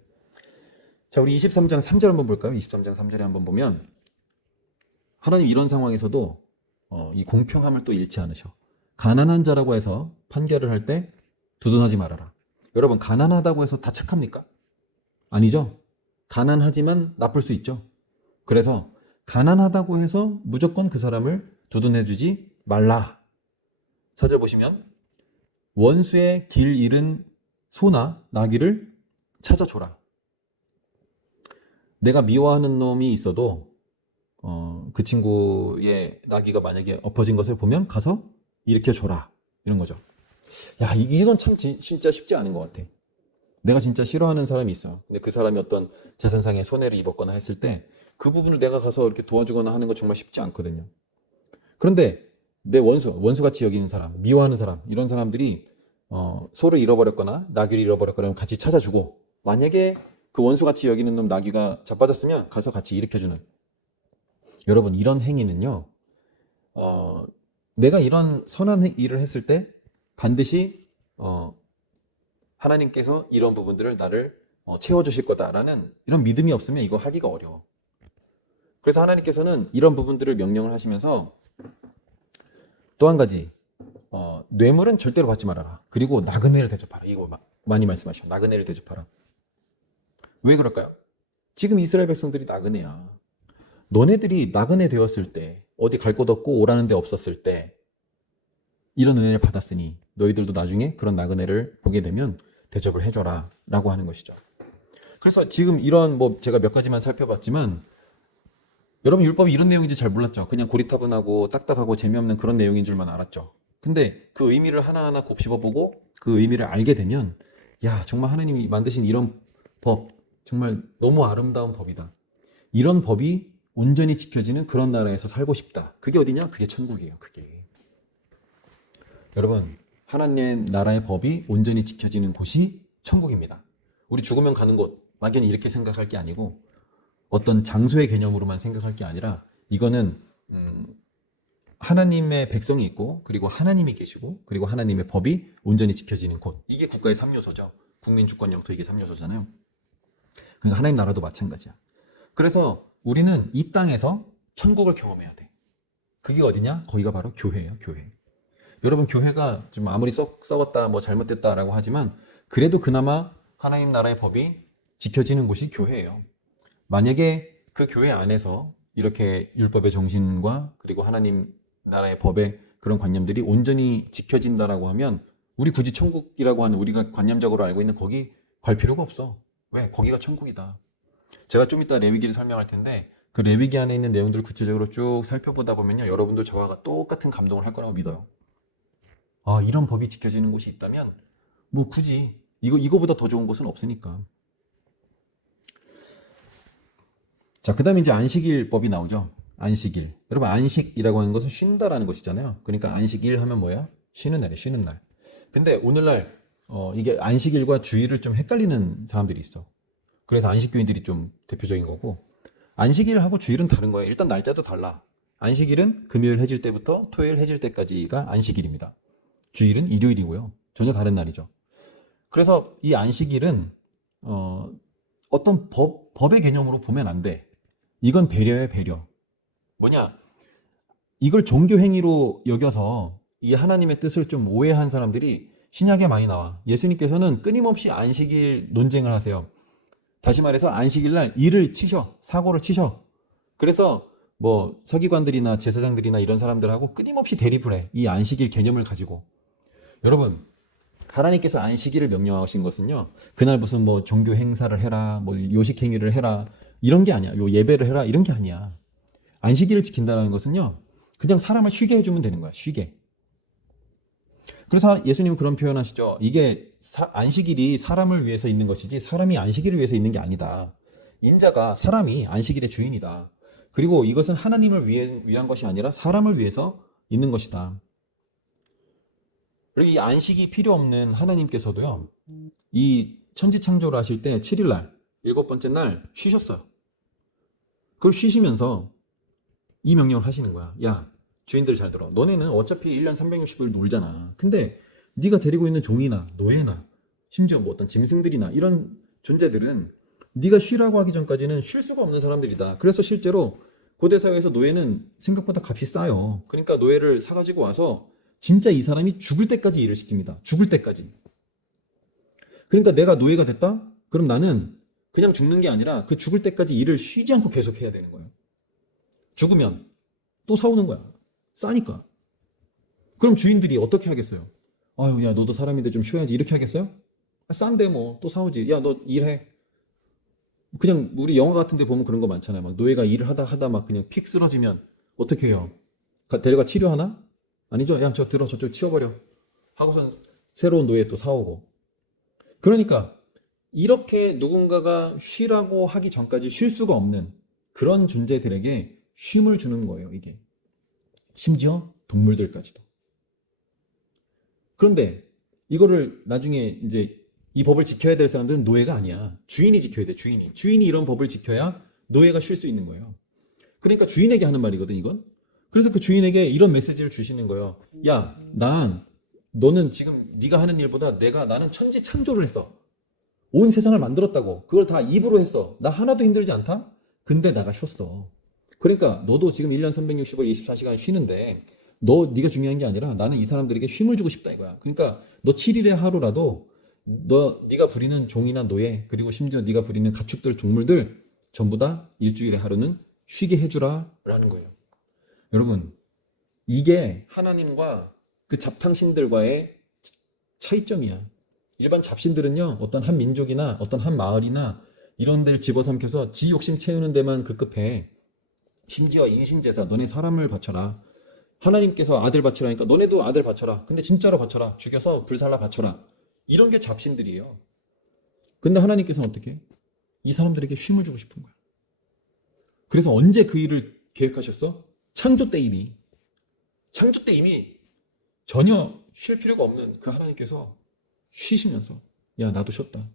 자, 우리 23장 3절 한번 볼까요? 23장 3절에 한번 보면 하나님 이런 상황에서도 이 공평함을 또 잃지 않으셔. 가난한 자라고 해서 판결을 할 때 두둔하지 말아라. 여러분 가난하다고 해서 다 착합니까? 아니죠. 가난하지만 나쁠 수 있죠. 그래서 가난하다고 해서 무조건 그 사람을 두둔해주지 말라. 4절 보시면 원수의 길 잃은 소나 나귀를 찾아줘라. 내가 미워하는 놈이 있어도 그 친구의 나귀가 만약에 엎어진 것을 보면 가서 일으켜줘라. 이런 거죠. 야, 이건 참 진짜 쉽지 않은 것 같아. 내가 진짜 싫어하는 사람이 있어. 근데 그 사람이 어떤 재산상의 손해를 입었거나 했을 때 그 부분을 내가 가서 이렇게 도와주거나 하는 거 정말 쉽지 않거든요. 그런데 내 원수같이 여기는 사람, 미워하는 사람, 이런 사람들이 소를 잃어버렸거나 나귀를 잃어버렸거나 같이 찾아주고, 만약에 그 원수같이 여기는 놈 나귀가 자빠졌으면 가서 같이 일으켜주는. 여러분 이런 행위는요, 내가 이런 선한 일을 했을 때 반드시 하나님께서 이런 부분들을 나를 채워주실 거다라는 이런 믿음이 없으면 이거 하기가 어려워. 그래서 하나님께서는 이런 부분들을 명령을 하시면서 또 한 가지, 뇌물은 절대로 받지 말아라. 그리고 나그네를 대접하라. 이거 많이 말씀하셔. 나그네를 대접하라. 왜 그럴까요? 지금 이스라엘 백성들이 나그네야. 너네들이 나그네 되었을 때, 어디 갈 곳 없고 오라는 데 없었을 때 이런 은혜를 받았으니 너희들도 나중에 그런 나그네를 보게 되면 대접을 해줘라 라고 하는 것이죠. 그래서 지금 이런 제가 몇 가지만 살펴봤지만, 여러분 율법이 이런 내용인지 잘 몰랐죠. 그냥 고리타분하고 딱딱하고 재미없는 그런 내용인 줄만 알았죠. 근데 그 의미를 하나하나 곱씹어보고 그 의미를 알게 되면, 야, 정말 하나님이 만드신 이런 법 정말 너무 아름다운 법이다. 이런 법이 온전히 지켜지는 그런 나라에서 살고 싶다. 그게 어디냐? 그게 천국이에요. 그게. 여러분, 하나님 나라의 법이 온전히 지켜지는 곳이 천국입니다. 우리 죽으면 가는 곳, 막연히 이렇게 생각할 게 아니고 어떤 장소의 개념으로만 생각할 게 아니라, 이거는 하나님의 백성이 있고, 그리고 하나님이 계시고, 그리고 하나님의 법이 온전히 지켜지는 곳. 이게 국가의 3요소죠. 국민, 주권, 영토, 이게 3요소잖아요. 그러니까 하나님 나라도 마찬가지야. 그래서 우리는 이 땅에서 천국을 경험해야 돼. 그게 어디냐? 거기가 바로 교회예요. 교회. 여러분 교회가 좀 아무리 썩었다 잘못됐다라고 하지만 그래도 그나마 하나님 나라의 법이 지켜지는 곳이 교회예요. 만약에 그 교회 안에서 이렇게 율법의 정신과 그리고 하나님 나라의 법의 그런 관념들이 온전히 지켜진다라고 하면, 우리 굳이 천국이라고 하는 우리가 관념적으로 알고 있는 거기 갈 필요가 없어. 왜? 거기가 천국이다. 제가 좀 이따 레위기를 설명할 텐데 그 레위기 안에 있는 내용들을 구체적으로 쭉 살펴보다 보면요, 여러분들 저와 똑같은 감동을 할 거라고 믿어요. 아, 이런 법이 지켜지는 곳이 있다면 굳이 이거보다 더 좋은 곳은 없으니까. 자, 그 다음에 이제 안식일법이 나오죠. 안식일. 여러분 안식이라고 하는 것은 쉰다라는 것이잖아요. 그러니까 안식일 하면 뭐야? 쉬는 날이에요. 쉬는 날. 근데 오늘날 이게 안식일과 주일을 좀 헷갈리는 사람들이 있어. 그래서 안식교인들이 좀 대표적인 거고, 안식일하고 주일은 다른 거예요. 일단 날짜도 달라. 안식일은 금요일 해질 때부터 토요일 해질 때까지가 안식일입니다. 주일은 일요일이고요. 전혀 다른 날이죠. 그래서 이 안식일은 어떤 법의 개념으로 보면 안 돼. 이건 배려예요, 배려. 뭐냐? 이걸 종교 행위로 여겨서 이 하나님의 뜻을 좀 오해한 사람들이 신약에 많이 나와. 예수님께서는 끊임없이 안식일 논쟁을 하세요. 다시 말해서 안식일 날 일을 치셔. 사고를 치셔. 그래서 뭐 서기관들이나 제사장들이나 이런 사람들하고 끊임없이 대립을 해. 이 안식일 개념을 가지고. 여러분, 하나님께서 안식일을 명령하신 것은요. 그날 무슨 뭐 종교 행사를 해라, 뭐 요식 행위를 해라 이런 게 아니야. 요 예배를 해라 이런 게 아니야. 안식일을 지킨다는 것은요. 그냥 사람을 쉬게 해주면 되는 거야. 쉬게. 그래서 예수님은 그런 표현하시죠. 이게 안식일이 사람을 위해서 있는 것이지 사람이 안식일을 위해서 있는 게 아니다. 인자가 사람이 안식일의 주인이다. 그리고 이것은 하나님을 위한 것이 아니라 사람을 위해서 있는 것이다. 그리고 이 안식이 필요 없는 하나님께서도요. 이 천지 창조를 하실 때 7일 날, 일곱 번째 날 쉬셨어요. 그걸 쉬시면서 이 명령을 하시는 거야. 야, 주인들 잘 들어. 너네는 어차피 1년 360일 놀잖아. 근데 네가 데리고 있는 종이나 노예나 심지어 뭐 어떤 짐승들이나 이런 존재들은 네가 쉬라고 하기 전까지는 쉴 수가 없는 사람들이다. 그래서 실제로 고대 사회에서 노예는 생각보다 값이 싸요. 그러니까 노예를 사가지고 와서 진짜 이 사람이 죽을 때까지 일을 시킵니다. 죽을 때까지. 그러니까 내가 노예가 됐다? 그럼 나는 그냥 죽는 게 아니라 그 죽을 때까지 일을 쉬지 않고 계속 해야 되는 거예요. 죽으면 또 사오는 거야. 싸니까. 그럼 주인들이 어떻게 하겠어요? 아유, 야, 너도 사람인데 좀 쉬어야지. 이렇게 하겠어요? 아, 싼데 뭐 또 사오지. 야, 너 일해. 그냥 우리 영화 같은 데 보면 그런 거 많잖아요. 막 노예가 일을 하다 막 그냥 픽 쓰러지면 어떻게 해요? 데려가 치료하나? 아니죠. 야, 저 들어. 저쪽 치워버려. 하고선 새로운 노예 또 사오고. 그러니까 이렇게 누군가가 쉬라고 하기 전까지 쉴 수가 없는 그런 존재들에게 쉼을 주는 거예요, 이게. 심지어 동물들까지도. 그런데 이거를 나중에 이제 이 법을 지켜야 될 사람들은 노예가 아니야. 주인이 지켜야 돼, 주인이. 주인이 이런 법을 지켜야 노예가 쉴 수 있는 거예요. 그러니까 주인에게 하는 말이거든, 이건. 그래서 그 주인에게 이런 메시지를 주시는 거예요. 야, 너는 지금 네가 하는 일보다 나는 천지 창조를 했어. 온 세상을 만들었다고. 그걸 다 입으로 했어. 나 하나도 힘들지 않다? 근데 나가 쉬었어. 그러니까 너도 지금 1년 360일 24시간 쉬는데 네가 중요한 게 아니라 나는 이 사람들에게 쉼을 주고 싶다 이거야. 그러니까 너 7일의 하루라도 네가 부리는 종이나 노예 그리고 심지어 네가 부리는 가축들 동물들 전부 다 일주일의 하루는 쉬게 해주라 라는 거예요. 여러분, 이게 하나님과 그 잡탕신들과의 차이점이야. 일반 잡신들은요, 어떤 한 민족이나 어떤 한 마을이나 이런 데를 집어삼켜서 지 욕심 채우는 데만 급급해. 심지어 인신제사, 너네 사람을 바쳐라. 하나님께서 아들 바치라니까 너네도 아들 바쳐라. 근데 진짜로 바쳐라. 죽여서 불살라 바쳐라. 이런 게 잡신들이에요. 근데 하나님께서는 어떻게? 이 사람들에게 쉼을 주고 싶은 거야. 그래서 언제 그 일을 계획하셨어? 창조 때 이미 전혀 쉴 필요가 없는 그 하나님께서 쉬시면서 야, 나도 쉬었다.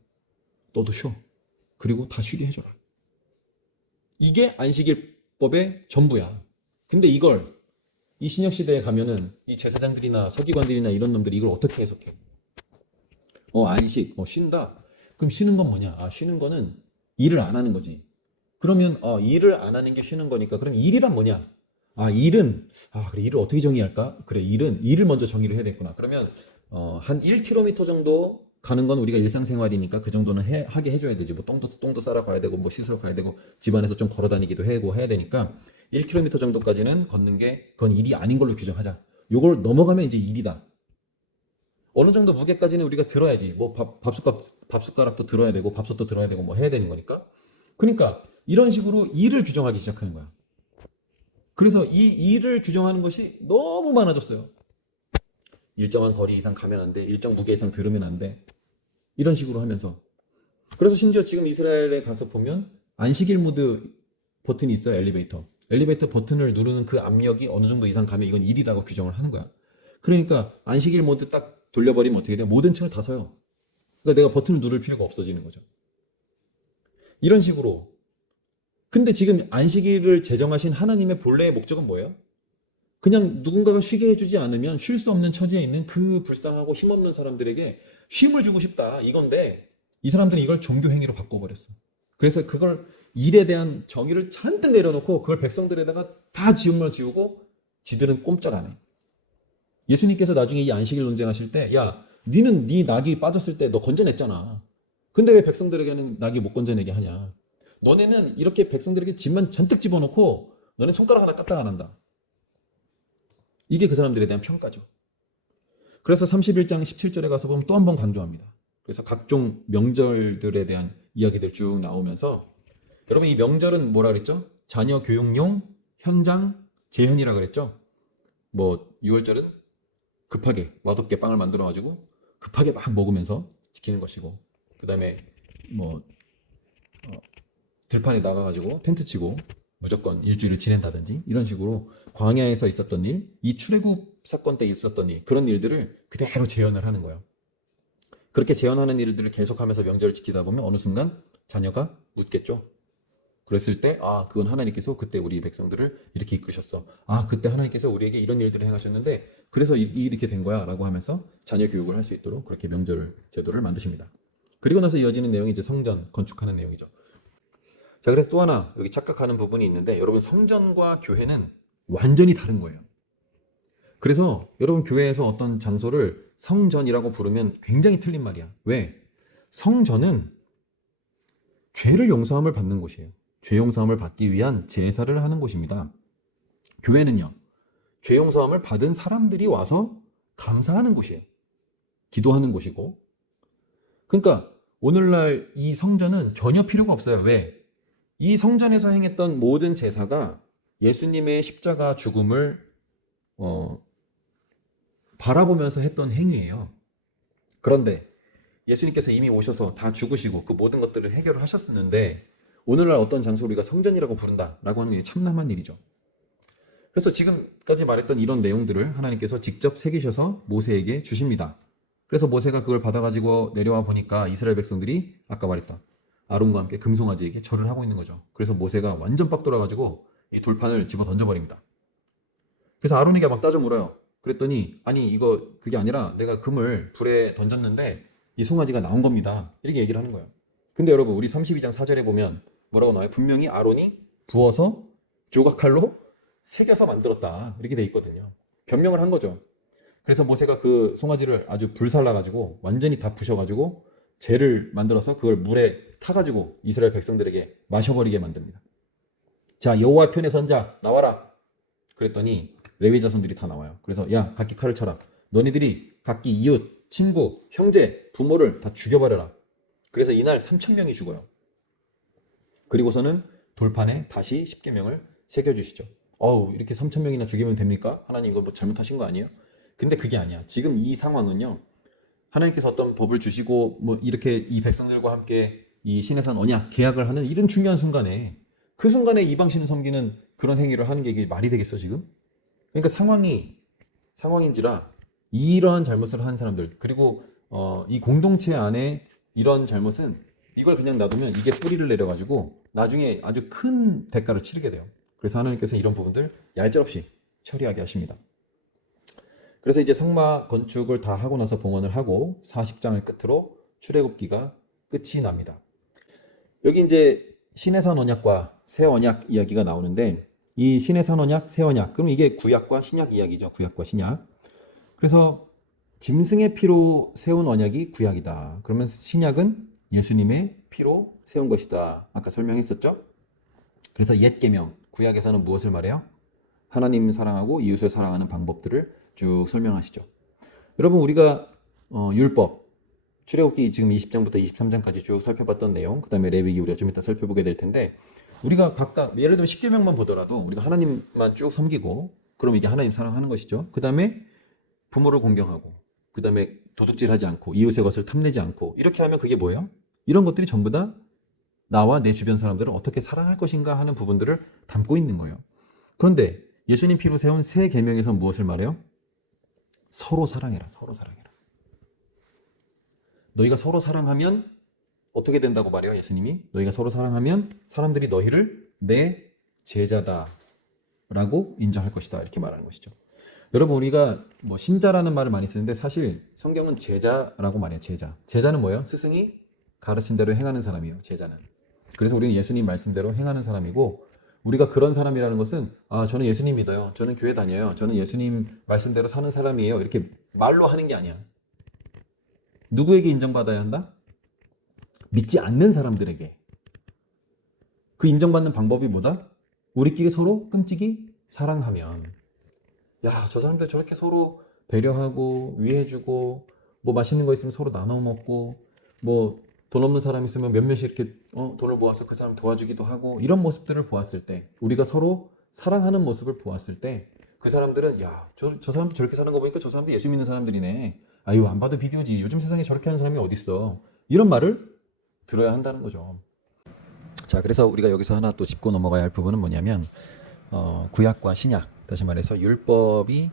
너도 쉬어. 그리고 다 쉬게 해줘라. 이게 안식일법의 전부야. 근데 이걸 이 신약 시대에 가면은 이 제사장들이나 서기관들이나 이런 놈들이 이걸 어떻게 해석해? 안식, 쉰다. 그럼 쉬는 건 뭐냐? 쉬는 거는 일을 안 하는 거지. 그러면 일을 안 하는 게 쉬는 거니까 그럼 일이란 뭐냐? 그래, 일을 어떻게 정의할까? 그래, 일을 먼저 정의를 해야 되겠구나. 그러면 한 1km 정도 가는 건 우리가 일상생활이니까 그 정도는 하게 해줘야 되지. 뭐 똥도 싸러 가야 되고 뭐 씻으러 가야 되고 집안에서 좀 걸어 다니기도 하고 해야 되니까 1km 정도까지는 걷는 게 그건 일이 아닌 걸로 규정하자. 요걸 넘어가면 이제 일이다. 어느 정도 무게까지는 우리가 들어야지. 뭐 밥숟가락도 들어야 되고 밥솥도 들어야 되고 뭐 해야 되는 거니까. 그러니까 이런 식으로 일을 규정하기 시작하는 거야. 그래서 이 일을 규정하는 것이 너무 많아졌어요. 일정한 거리 이상 가면 안 돼. 일정 무게 이상 들으면 안 돼. 이런 식으로 하면서. 그래서 심지어 지금 이스라엘에 가서 보면 안식일 모드 버튼이 있어요. 엘리베이터 버튼을 누르는 그 압력이 어느 정도 이상 가면 이건 일이라고 규정을 하는 거야. 그러니까 안식일 모드 딱 돌려버리면 어떻게 돼? 모든 층을 다 서요. 그러니까 내가 버튼을 누를 필요가 없어지는 거죠. 이런 식으로. 근데 지금 안식일을 제정하신 하나님의 본래의 목적은 뭐예요? 그냥 누군가가 쉬게 해주지 않으면 쉴 수 없는 처지에 있는 그 불쌍하고 힘없는 사람들에게 쉼을 주고 싶다 이건데 이 사람들은 이걸 종교 행위로 바꿔버렸어. 그래서 그걸 일에 대한 정의를 잔뜩 내려놓고 그걸 백성들에다가 다 지우고 지들은 꼼짝 안 해. 예수님께서 나중에 이 안식일 논쟁하실 때 야, 니는 네 낙이 빠졌을 때 너 건져냈잖아. 근데 왜 백성들에게는 나귀 못 건져내게 하냐? 너네는 이렇게 백성들에게 짐만 잔뜩 집어넣고 너네 손가락 하나 까딱 안 한다. 이게 그 사람들에 대한 평가죠. 그래서 31장 17절에 가서 보면 또 한 번 강조합니다. 그래서 각종 명절들에 대한 이야기들 쭉 나오면서 여러분 이 명절은 뭐라 그랬죠? 자녀 교육용 현장 재현이라 그랬죠? 뭐 6월절은 급하게 맛없게 빵을 만들어 가지고 급하게 막 먹으면서 지키는 것이고 그 다음에 뭐 들판에 나가가지고 텐트 치고 무조건 일주일을 지낸다든지 이런 식으로 광야에서 있었던 일, 이 출애굽 사건 때 있었던 일 그런 일들을 그대로 재현을 하는 거예요. 그렇게 재현하는 일들을 계속하면서 명절을 지키다 보면 어느 순간 자녀가 묻겠죠. 그랬을 때, 아, 그건 하나님께서 그때 우리 백성들을 이렇게 이끄셨어. 아, 그때 하나님께서 우리에게 이런 일들을 행하셨는데, 그래서 이렇게 된 거야. 라고 하면서 자녀 교육을 할 수 있도록 그렇게 명절 제도를 만드십니다. 그리고 나서 이어지는 내용이 이제 성전 건축하는 내용이죠. 자, 그래서 또 하나 여기 착각하는 부분이 있는데, 여러분 성전과 교회는 완전히 다른 거예요. 그래서 여러분 교회에서 어떤 장소를 성전이라고 부르면 굉장히 틀린 말이야. 왜? 성전은 죄를 용서함을 받는 곳이에요. 죄 용서함을 받기 위한 제사를 하는 곳입니다. 교회는요, 죄 용서함을 받은 사람들이 와서 감사하는 곳이에요. 기도하는 곳이고. 그러니까 오늘날 이 성전은 전혀 필요가 없어요. 왜? 이 성전에서 행했던 모든 제사가 예수님의 십자가 죽음을 바라보면서 했던 행위예요. 그런데 예수님께서 이미 오셔서 다 죽으시고 그 모든 것들을 해결을 하셨었는데 오늘날 어떤 장소를 우리가 성전이라고 부른다라고 하는 게 참남한 일이죠. 그래서 지금까지 말했던 이런 내용들을 하나님께서 직접 새기셔서 모세에게 주십니다. 그래서 모세가 그걸 받아가지고 내려와 보니까 이스라엘 백성들이 아까 말했던 아론과 함께 금송아지에게 절을 하고 있는 거죠. 그래서 모세가 완전 빡 돌아가지고 이 돌판을 집어 던져버립니다. 그래서 아론에게 막 따져 물어요. 그랬더니 아니 이거 그게 아니라 내가 금을 불에 던졌는데 이 송아지가 나온 겁니다. 이렇게 얘기를 하는 거예요. 근데 여러분 우리 32장 4절에 보면 뭐라고 나와요? 분명히 아론이 부어서 조각칼로 새겨서 만들었다. 이렇게 돼 있거든요. 변명을 한 거죠. 그래서 모세가 그 송아지를 아주 불살라가지고 완전히 다 부셔가지고 재를 만들어서 그걸 물에 타가지고 이스라엘 백성들에게 마셔버리게 만듭니다. 자, 여호와 편에 선 자 나와라. 그랬더니 레위 자손들이 다 나와요. 그래서 야, 각기 칼을 쳐라. 너희들이 각기 이웃, 친구, 형제, 부모를 다 죽여버려라. 그래서 이날 3,000명이 죽어요. 그리고서는 돌판에 다시 십계명을 새겨주시죠. 어우, 이렇게 3,000명이나 죽이면 됩니까? 하나님 이거 뭐 잘못하신 거 아니에요? 근데 그게 아니야. 지금 이 상황은요. 하나님께서 어떤 법을 주시고 뭐 이렇게 이 백성들과 함께 이 시내산 언약 계약을 하는 이런 중요한 순간에 그 순간에 이방신을 섬기는 그런 행위를 하는 게 이게 말이 되겠어 지금? 그러니까 상황인지라 이러한 잘못을 한 사람들 그리고 이 공동체 안에 이런 잘못은 이걸 그냥 놔두면 이게 뿌리를 내려가지고 나중에 아주 큰 대가를 치르게 돼요. 그래서 하나님께서 이런 부분들 얄짤없이 처리하게 하십니다. 그래서 이제 성막 건축을 다 하고 나서 봉헌을 하고 40장을 끝으로 출애굽기가 끝이 납니다. 여기 이제 신해산 언약과 새 언약 이야기가 나오는데 이 신해산 언약, 새 언약 그럼 이게 구약과 신약 이야기죠. 구약과 신약. 그래서 짐승의 피로 세운 언약이 구약이다. 그러면 신약은 예수님의 피로 세운 것이다. 아까 설명했었죠? 그래서 옛 계명, 구약에서는 무엇을 말해요? 하나님 사랑하고 이웃을 사랑하는 방법들을 쭉 설명하시죠. 여러분 우리가 율법, 출애굽기 지금 20장부터 23장까지 쭉 살펴봤던 내용, 그 다음에 레위기 우리가 좀 이따 살펴보게 될 텐데 우리가 각각 예를 들면 10계명만 보더라도 우리가 하나님만 쭉 섬기고 그럼 이게 하나님 사랑하는 것이죠. 그 다음에 부모를 공경하고 그 다음에 도둑질하지 않고 이웃의 것을 탐내지 않고 이렇게 하면 그게 뭐예요? 이런 것들이 전부 다 나와 내 주변 사람들을 어떻게 사랑할 것인가 하는 부분들을 담고 있는 거예요. 그런데 예수님 피로 세운 새 계명에서 무엇을 말해요? 서로 사랑해라. 서로 사랑해라. 너희가 서로 사랑하면 어떻게 된다고 말해요? 예수님이 너희가 서로 사랑하면 사람들이 너희를 내 제자다 라고 인정할 것이다 이렇게 말하는 것이죠. 여러분 우리가 뭐 신자라는 말을 많이 쓰는데 사실 성경은 제자라고 말해요. 제자는 뭐예요? 스승이 가르친 대로 행하는 사람이에요. 제자는. 그래서 우리는 예수님 말씀대로 행하는 사람이고 우리가 그런 사람이라는 것은 저는 예수님 믿어요. 저는 교회 다녀요. 저는 예수님 말씀대로 사는 사람이에요. 이렇게 말로 하는 게 아니야. 누구에게 인정받아야 한다? 믿지 않는 사람들에게 그 인정받는 방법이 뭐다? 우리끼리 서로 끔찍이 사랑하면, 야, 저 사람들 저렇게 서로 배려하고 위해주고 뭐 맛있는 거 있으면 서로 나눠 먹고 뭐 돈 없는 사람 있으면 몇몇이 이렇게 돈을 모아서 그 사람 도와주기도 하고, 이런 모습들을 보았을 때, 우리가 서로 사랑하는 모습을 보았을 때 그 사람들은 야, 저 사람도 저렇게 사는 거 보니까 저 사람도 예수 믿는 사람들이네. 아유, 안 봐도 비디오지. 요즘 세상에 저렇게 하는 사람이 어딨어. 이런 말을 들어야 한다는 거죠. 자, 그래서 우리가 여기서 하나 또 짚고 넘어가야 할 부분은 뭐냐면 구약과 신약, 다시 말해서 율법이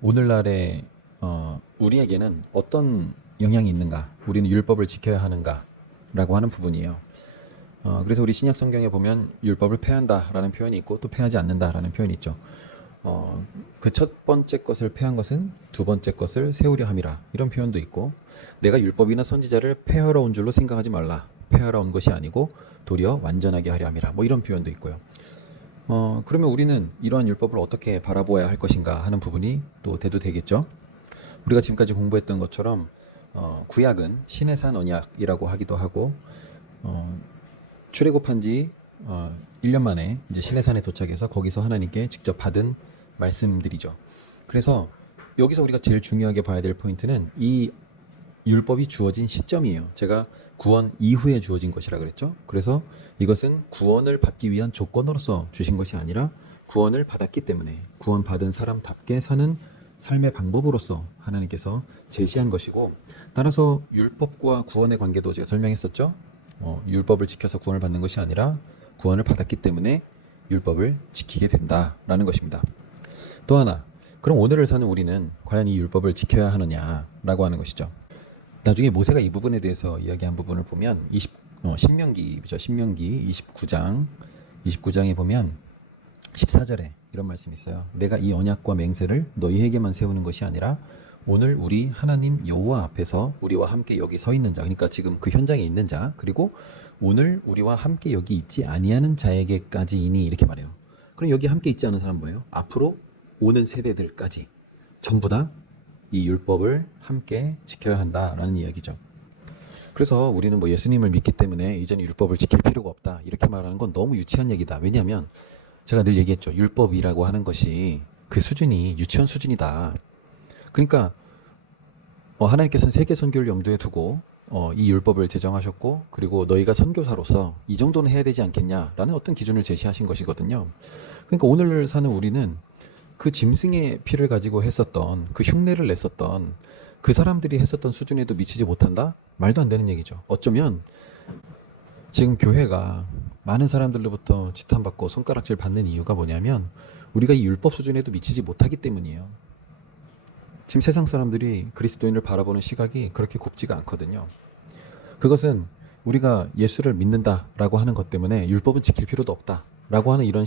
오늘날의 우리에게는 어떤 영향이 있는가, 우리는 율법을 지켜야 하는가라고 하는 부분이에요. 그래서 우리 신약 성경에 보면 율법을 폐한다라는 표현이 있고 또 폐하지 않는다라는 표현이 있죠. 그 첫 번째 것을 폐한 것은 두 번째 것을 세우려 함이라, 이런 표현도 있고, 내가 율법이나 선지자를 폐하러 온 줄로 생각하지 말라, 폐하러 온 것이 아니고 도리어 완전하게 하려 함이라, 뭐 이런 표현도 있고요. 그러면 우리는 이러한 율법을 어떻게 바라보아야 할 것인가 하는 부분이 또 대두되겠죠. 우리가 지금까지 공부했던 것처럼 구약은 신의 산 언약이라고 하기도 하고, 출애굽한 지 1년 만에 이제 신의 산에 도착해서 거기서 하나님께 직접 받은 말씀들이죠. 그래서 여기서 우리가 제일 중요하게 봐야 될 포인트는 이 율법이 주어진 시점이에요. 제가 구원 이후에 주어진 것이라 그랬죠. 그래서 이것은 구원을 받기 위한 조건으로서 주신 것이 아니라 구원을 받았기 때문에 구원받은 사람답게 사는 삶의 방법으로서 하나님께서 제시한 것이고, 따라서 율법과 구원의 관계도 제가 설명했었죠. 율법을 지켜서 구원을 받는 것이 아니라 구원을 받았기 때문에 율법을 지키게 된다라는 것입니다. 또 하나, 그럼 오늘을 사는 우리는 과연 이 율법을 지켜야 하느냐라고 하는 것이죠. 나중에 모세가 이 부분에 대해서 이야기한 부분을 보면 신명기죠. 신명기 29장에 보면 14절에 이런 말씀이 있어요. 내가 이 언약과 맹세를 너희에게만 세우는 것이 아니라 오늘 우리 하나님 여호와 앞에서 우리와 함께 여기 서 있는 자, 그러니까 지금 그 현장에 있는 자, 그리고 오늘 우리와 함께 여기 있지 아니하는 자에게까지이니, 이렇게 말해요. 그럼 여기 함께 있지 않은 사람 뭐예요? 앞으로 오는 세대들까지 전부 다 이 율법을 함께 지켜야 한다라는 이야기죠. 그래서 우리는 뭐 예수님을 믿기 때문에 이제는 율법을 지킬 필요가 없다, 이렇게 말하는 건 너무 유치한 얘기다. 왜냐하면 제가 늘 얘기했죠. 율법이라고 하는 것이 그 수준이 유치원 수준이다. 그러니까 하나님께서는 세계 선교를 염두에 두고 이 율법을 제정하셨고, 그리고 너희가 선교사로서 이 정도는 해야 되지 않겠냐라는 어떤 기준을 제시하신 것이거든요. 그러니까 오늘 사는 우리는 그 짐승의 피를 가지고 했었던, 그 흉내를 냈었던 그 사람들이 했었던 수준에도 미치지 못한다? 말도 안 되는 얘기죠. 어쩌면 지금 교회가 많은 사람들로부터 지탄받고 손가락질 받는 이유가 뭐냐면 우리가 이 율법 수준에도 미치지 못하기 때문이에요. 지금 세상 사람들이 그리스도인을 바라보는 시각이 그렇게 곱지가 않거든요. 그것은 우리가 예수를 믿는다라고 하는 것 때문에 율법은 지킬 필요도 없다라고 하는 이런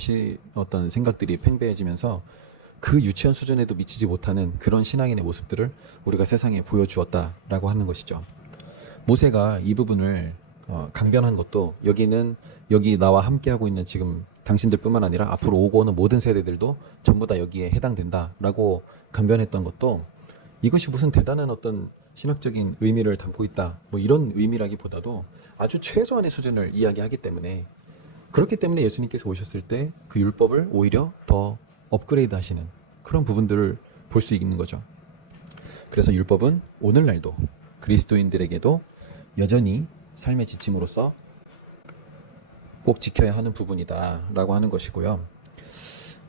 어떤 생각들이 팽배해지면서 그 유치원 수준에도 미치지 못하는 그런 신앙인의 모습들을 우리가 세상에 보여주었다라고 하는 것이죠. 모세가 이 부분을 강변한 것도, 여기 나와 함께하고 있는 지금 당신들뿐만 아니라 앞으로 오고 오는 모든 세대들도 전부 다 여기에 해당된다라고 강변했던 것도, 이것이 무슨 대단한 어떤 신학적인 의미를 담고 있다, 뭐 이런 의미라기보다도 아주 최소한의 수준을 이야기하기 때문에, 그렇기 때문에 예수님께서 오셨을 때 그 율법을 오히려 더 업그레이드 하시는 그런 부분들을 볼 수 있는 거죠. 그래서 율법은 오늘날도 그리스도인들에게도 여전히 삶의 지침으로서 꼭 지켜야 하는 부분이다 라고 하는 것이고요.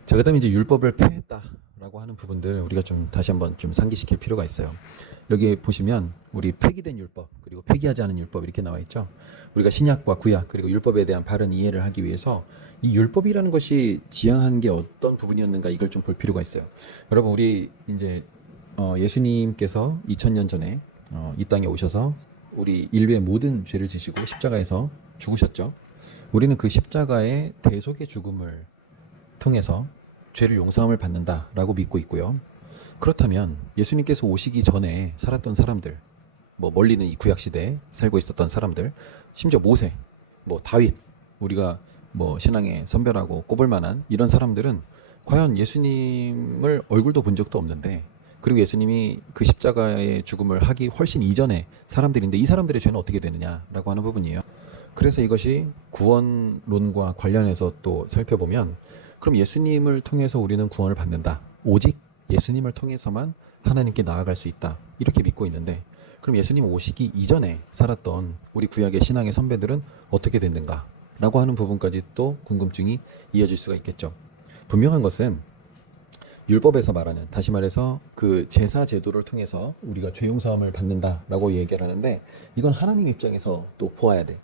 자, 그다음에 이제 율법을 폐했다 라고 하는 부분들 우리가 좀 다시 한번 좀 상기시킬 필요가 있어요. 여기 보시면 우리 폐기된 율법, 그리고 폐기하지 않은 율법 이렇게 나와 있죠. 우리가 신약과 구약, 그리고 율법에 대한 바른 이해를 하기 위해서 이 율법이라는 것이 지향한 게 어떤 부분이었는가, 이걸 좀 볼 필요가 있어요. 여러분, 우리 이제 예수님께서 2000년 전에 이 땅에 오셔서 우리 인류의 모든 죄를 지시고 십자가에서 죽으셨죠. 우리는 그 십자가의 대속의 죽음을 통해서 죄를 용서함을 받는다라고 믿고 있고요. 그렇다면 예수님께서 오시기 전에 살았던 사람들, 뭐 멀리는 이 구약 시대에 살고 있었던 사람들, 심지어 모세, 뭐 다윗, 우리가 뭐 신앙에 선별하고 꼽을 만한 이런 사람들은 과연 예수님을 얼굴도 본 적도 없는데 그리고 예수님이 그 십자가의 죽음을 하기 훨씬 이전에 사람들인데 이 사람들의 죄는 어떻게 되느냐라고 하는 부분이에요. 그래서 이것이 구원론과 관련해서 또 살펴보면 그럼 예수님을 통해서 우리는 구원을 받는다. 오직 예수님을 통해서만 하나님께 나아갈 수 있다. 이렇게 믿고 있는데 그럼 예수님 오시기 이전에 살았던 우리 구약의 신앙의 선배들은 어떻게 됐는가? 라고 하는 부분까지 또 궁금증이 이어질 수가 있겠죠. 분명한 것은 율법에서 말하는, 다시 말해서 그 제사 제도를 통해서 우리가 죄 용서함을 받는다라고 얘기를 하는데 이건 하나님 입장에서 또 보아야 돼.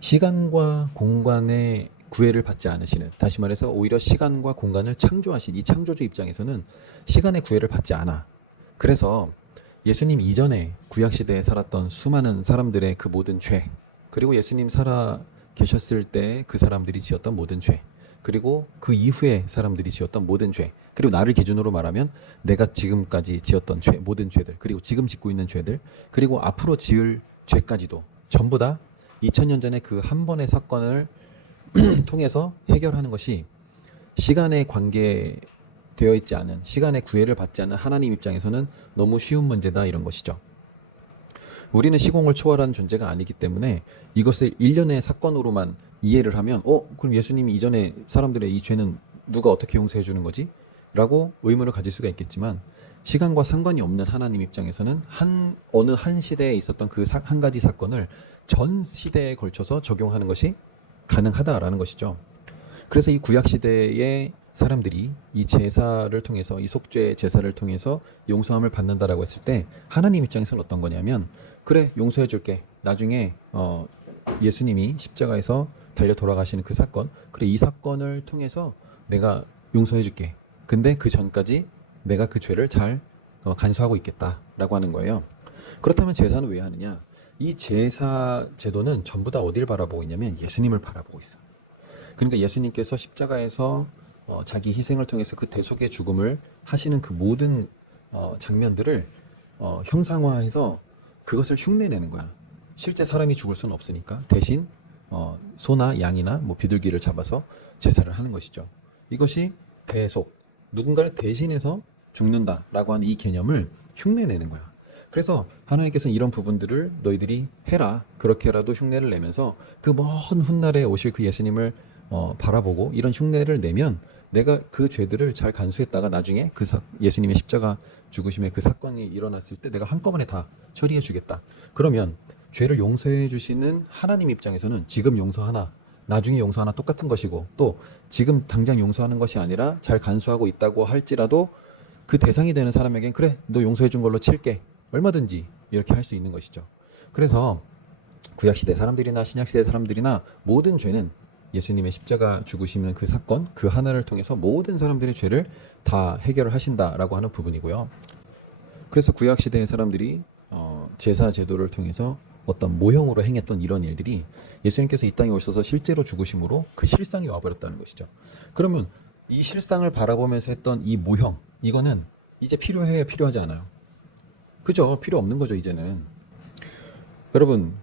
시간과 공간의 구애를 받지 않으시는, 다시 말해서 오히려 시간과 공간을 창조하신 이 창조주 입장에서는 시간의 구애를 받지 않아. 그래서 예수님 이전에 구약시대에 살았던 수많은 사람들의 그 모든 죄, 그리고 예수님 살아 계셨을 때 그 사람들이 지었던 모든 죄, 그리고 그 이후에 사람들이 지었던 모든 죄, 그리고 나를 기준으로 말하면 내가 지금까지 지었던 죄, 모든 죄들, 그리고 지금 짓고 있는 죄들, 그리고 앞으로 지을 죄까지도 전부 다 2000년 전에 그 한 번의 사건을 통해서 해결하는 것이 시간에 관계되어 있지 않은, 시간의 구애를 받지 않는 하나님 입장에서는 너무 쉬운 문제다, 이런 것이죠. 우리는 시공을 초월한 존재가 아니기 때문에 이것을 일련의 사건으로만 이해를 하면 그럼 예수님이 이전에 사람들의 이 죄는 누가 어떻게 용서해 주는 거지? 라고 의문을 가질 수가 있겠지만 시간과 상관이 없는 하나님 입장에서는 어느 한 시대에 있었던 그 한 가지 사건을 전 시대에 걸쳐서 적용하는 것이 가능하다라는 것이죠. 그래서 이 구약 시대의 사람들이 이 제사를 통해서, 이 속죄 제사를 통해서 용서함을 받는다라고 했을 때 하나님 입장에서는 어떤 거냐면, 그래 용서해 줄게. 나중에 예수님이 십자가에서 달려 돌아가시는 그 사건, 그래 이 사건을 통해서 내가 용서해 줄게. 근데 그 전까지 내가 그 죄를 잘 간수하고 있겠다라고 하는 거예요. 그렇다면 제사는 왜 하느냐? 이 제사 제도는 전부 다 어디를 바라보고 있냐면 예수님을 바라보고 있어. 그러니까 예수님께서 십자가에서 자기 희생을 통해서 그 대속의 죽음을 하시는 그 모든 장면들을 형상화해서 그것을 흉내내는 거야. 실제 사람이 죽을 수는 없으니까 대신 소나 양이나 뭐 비둘기를 잡아서 제사를 하는 것이죠. 이것이 대속, 누군가를 대신해서 죽는다라고 하는 이 개념을 흉내내는 거야. 그래서 하나님께서는 이런 부분들을 너희들이 해라, 그렇게라도 흉내를 내면서 그 먼 훗날에 오실 그 예수님을 바라보고 이런 흉내를 내면 내가 그 죄들을 잘 간수했다가 나중에 그 예수님의 십자가 죽으심의 그 사건이 일어났을 때 내가 한꺼번에 다 처리해 주겠다. 그러면 죄를 용서해 주시는 하나님 입장에서는 지금 용서하나 나중에 용서하나 똑같은 것이고, 또 지금 당장 용서하는 것이 아니라 잘 간수하고 있다고 할지라도 그 대상이 되는 사람에겐 그래 너 용서해 준 걸로 칠게, 얼마든지 이렇게 할 수 있는 것이죠. 그래서 구약시대 사람들이나 신약시대 사람들이나 모든 죄는 예수님의 십자가 죽으시는 그 사건, 그 하나를 통해서 모든 사람들의 죄를 다 해결을 하신다라고 하는 부분이고요. 그래서 구약시대의 사람들이 제사 제도를 통해서 어떤 모형으로 행했던 이런 일들이 예수님께서 이 땅에 오셔서 실제로 죽으심으로 그 실상이 와버렸다는 것이죠. 그러면 이 실상을 바라보면서 했던 이 모형, 이거는 이제 필요해요, 필요하지 않아요? 그죠? 필요 없는 거죠, 이제는. 여러분,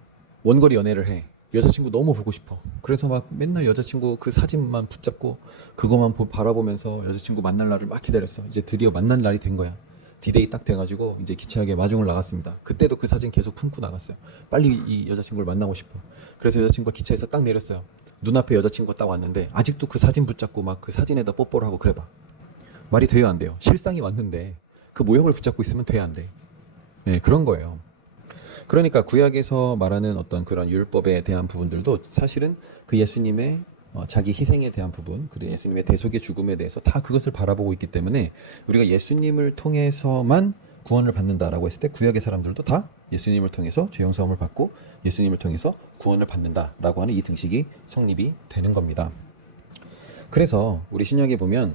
원거리 연애를 해. 여자친구 너무 보고 싶어. 그래서 막 맨날 여자친구 그 사진만 붙잡고 그것만 바라보면서 여자친구 만날 날을 막 기다렸어. 이제 드디어 만날 날이 된 거야. 디데이 딱 돼가지고 이제 기차역에 마중을 나갔습니다. 그때도 그 사진 계속 품고 나갔어요. 빨리 이 여자친구를 만나고 싶어. 그래서 여자친구가 기차에서 딱 내렸어요. 눈앞에 여자친구가 딱 왔는데 아직도 그 사진 붙잡고 막 그 사진에다 뽀뽀를 하고 그래봐. 말이 돼요, 안 돼요? 실상이 왔는데 그 모형을 붙잡고 있으면 돼, 안 돼? 네, 그런 거예요. 그러니까 구약에서 말하는 어떤 그런 율법에 대한 부분들도 사실은 그 예수님의 자기 희생에 대한 부분, 그리고 예수님의 대속의 죽음에 대해서 다 그것을 바라보고 있기 때문에 우리가 예수님을 통해서만 구원을 받는다라고 했을 때 구약의 사람들도 다 예수님을 통해서 죄 용서함을 받고 예수님을 통해서 구원을 받는다라고 하는 이 등식이 성립이 되는 겁니다. 그래서 우리 신약에 보면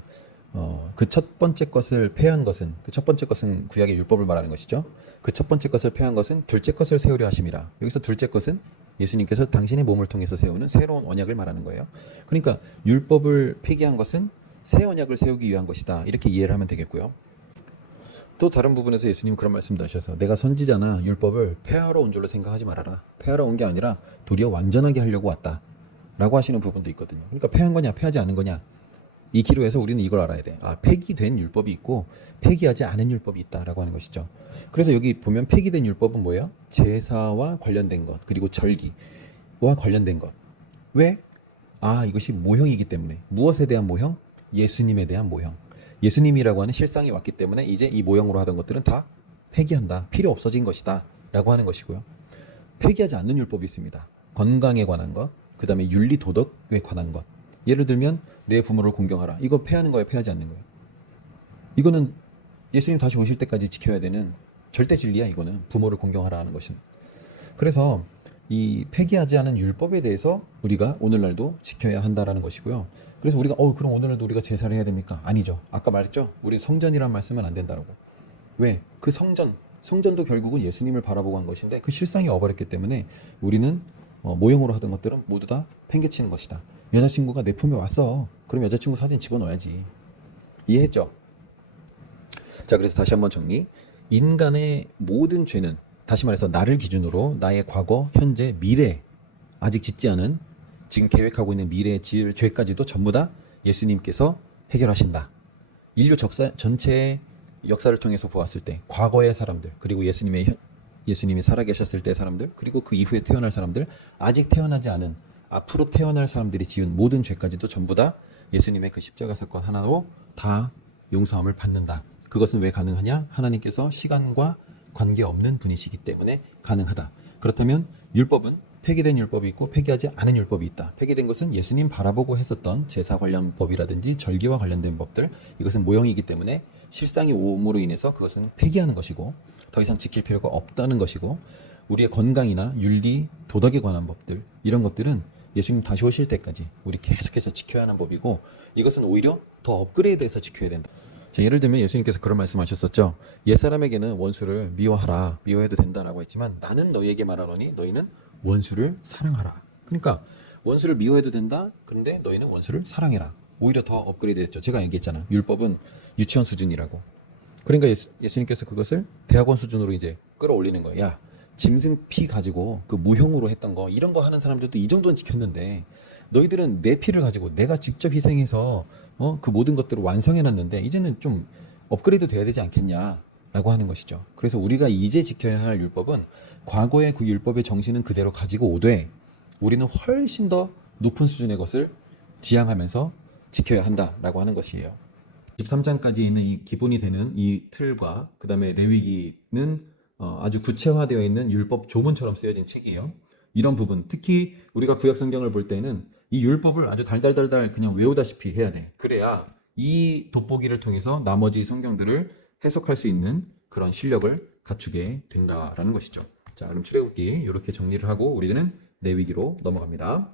그 첫 번째 것을 폐한 것은, 그 첫 번째 것은 구약의 율법을 말하는 것이죠. 그 첫 번째 것을 폐한 것은 둘째 것을 세우려 하심이라. 여기서 둘째 것은 예수님께서 당신의 몸을 통해서 세우는 새로운 언약을 말하는 거예요. 그러니까 율법을 폐기한 것은 새 언약을 세우기 위한 것이다, 이렇게 이해를 하면 되겠고요. 또 다른 부분에서 예수님은 그런 말씀도 하셔서 내가 선지자나 율법을 폐하러 온 줄로 생각하지 말아라. 폐하러 온 게 아니라 도리어 완전하게 하려고 왔다 라고 하시는 부분도 있거든요. 그러니까 폐한 거냐 폐하지 않은 거냐, 이 기로에서 우리는 이걸 알아야 돼. 아, 폐기된 율법이 있고 폐기하지 않은 율법이 있다라고 하는 것이죠. 그래서 여기 보면 폐기된 율법은 뭐예요? 제사와 관련된 것, 그리고 절기와 관련된 것. 왜? 아, 이것이 모형이기 때문에. 무엇에 대한 모형? 예수님에 대한 모형. 예수님이라고 하는 실상이 왔기 때문에 이제 이 모형으로 하던 것들은 다 폐기한다. 필요 없어진 것이다. 라고 하는 것이고요. 폐기하지 않는 율법이 있습니다. 건강에 관한 것, 그 다음에 윤리 도덕에 관한 것. 예를 들면 내 부모를 공경하라. 이거 폐하는 거예요, 폐하지 않는 거예요? 이거는 예수님 다시 오실 때까지 지켜야 되는 절대 진리야. 이거는 부모를 공경하라 하는 것은. 그래서 이 폐기하지 않은 율법에 대해서 우리가 오늘날도 지켜야 한다라는 것이고요. 그래서 우리가 그럼 오늘날도 우리가 제사를 해야 됩니까? 아니죠. 아까 말했죠. 우리 성전이란 말씀은 안 된다라고. 왜? 그 성전도 결국은 예수님을 바라보고 한 것인데 그 실상이 와버렸기 때문에 우리는 모형으로 하던 것들은 모두 다 팽개치는 것이다. 여자친구가 내 품에 왔어. 그럼 여자친구 사진 집어넣어야지. 이해했죠? 자, 그래서 다시 한번 정리. 인간의 모든 죄는, 다시 말해서 나를 기준으로 나의 과거, 현재, 미래, 아직 짓지 않은, 지금 계획하고 있는 미래에 지을 죄까지도 전부 다 예수님께서 해결하신다. 인류 전체의 역사를 통해서 보았을 때 과거의 사람들, 그리고 예수님이 살아계셨을 때의 사람들, 그리고 그 이후에 태어날 사람들, 아직 태어나지 않은 앞으로 태어날 사람들이 지은 모든 죄까지도 전부 다 예수님의 그 십자가 사건 하나로 다 용서함을 받는다. 그것은 왜 가능하냐? 하나님께서 시간과 관계없는 분이시기 때문에 가능하다. 그렇다면 율법은 폐기된 율법이 있고 폐기하지 않은 율법이 있다. 폐기된 것은 예수님 바라보고 했었던 제사 관련 법이라든지 절기와 관련된 법들, 이것은 모형이기 때문에 실상이 오므로 인해서 그것은 폐기하는 것이고 더 이상 지킬 필요가 없다는 것이고, 우리의 건강이나 윤리, 도덕에 관한 법들, 이런 것들은 예수님 다시 오실 때까지 우리 계속해서 지켜야 하는 법이고, 이것은 오히려 더 업그레이드해서 지켜야 된다. 자, 예를 들면 예수님께서 그런 말씀하셨었죠. 옛사람에게는 원수를 미워하라, 미워해도 된다라고 했지만 나는 너희에게 말하노니 너희는 원수를 사랑하라. 그러니까 원수를 미워해도 된다. 그런데 너희는 원수를 사랑해라. 오히려 더 업그레이드 했죠. 제가 얘기했잖아. 율법은 유치원 수준이라고. 그러니까 예수님께서 그것을 대학원 수준으로 이제 끌어올리는 거야. 야, 짐승 피 가지고 그 무형으로 했던 거, 이런 거 하는 사람들도 이 정도는 지켰는데 너희들은 내 피를 가지고 내가 직접 희생해서 그 모든 것들을 완성해놨는데 이제는 좀 업그레이드 돼야 되지 않겠냐라고 하는 것이죠. 그래서 우리가 이제 지켜야 할 율법은 과거의 그 율법의 정신은 그대로 가지고 오되 우리는 훨씬 더 높은 수준의 것을 지향하면서 지켜야 한다라고 하는 것이에요. 13장까지 있는 이 기본이 되는 이 틀과 그 다음에 레위기는 아주 구체화되어 있는 율법 조문처럼 쓰여진 책이에요. 이런 부분, 특히 우리가 구약 성경을 볼 때는 이 율법을 아주 달달달달 그냥 외우다시피 해야 돼. 그래야 이 돋보기를 통해서 나머지 성경들을 해석할 수 있는 그런 실력을 갖추게 된다라는 것이죠. 자, 그럼 출애굽기 이렇게 정리를 하고 우리는 레위기로 넘어갑니다.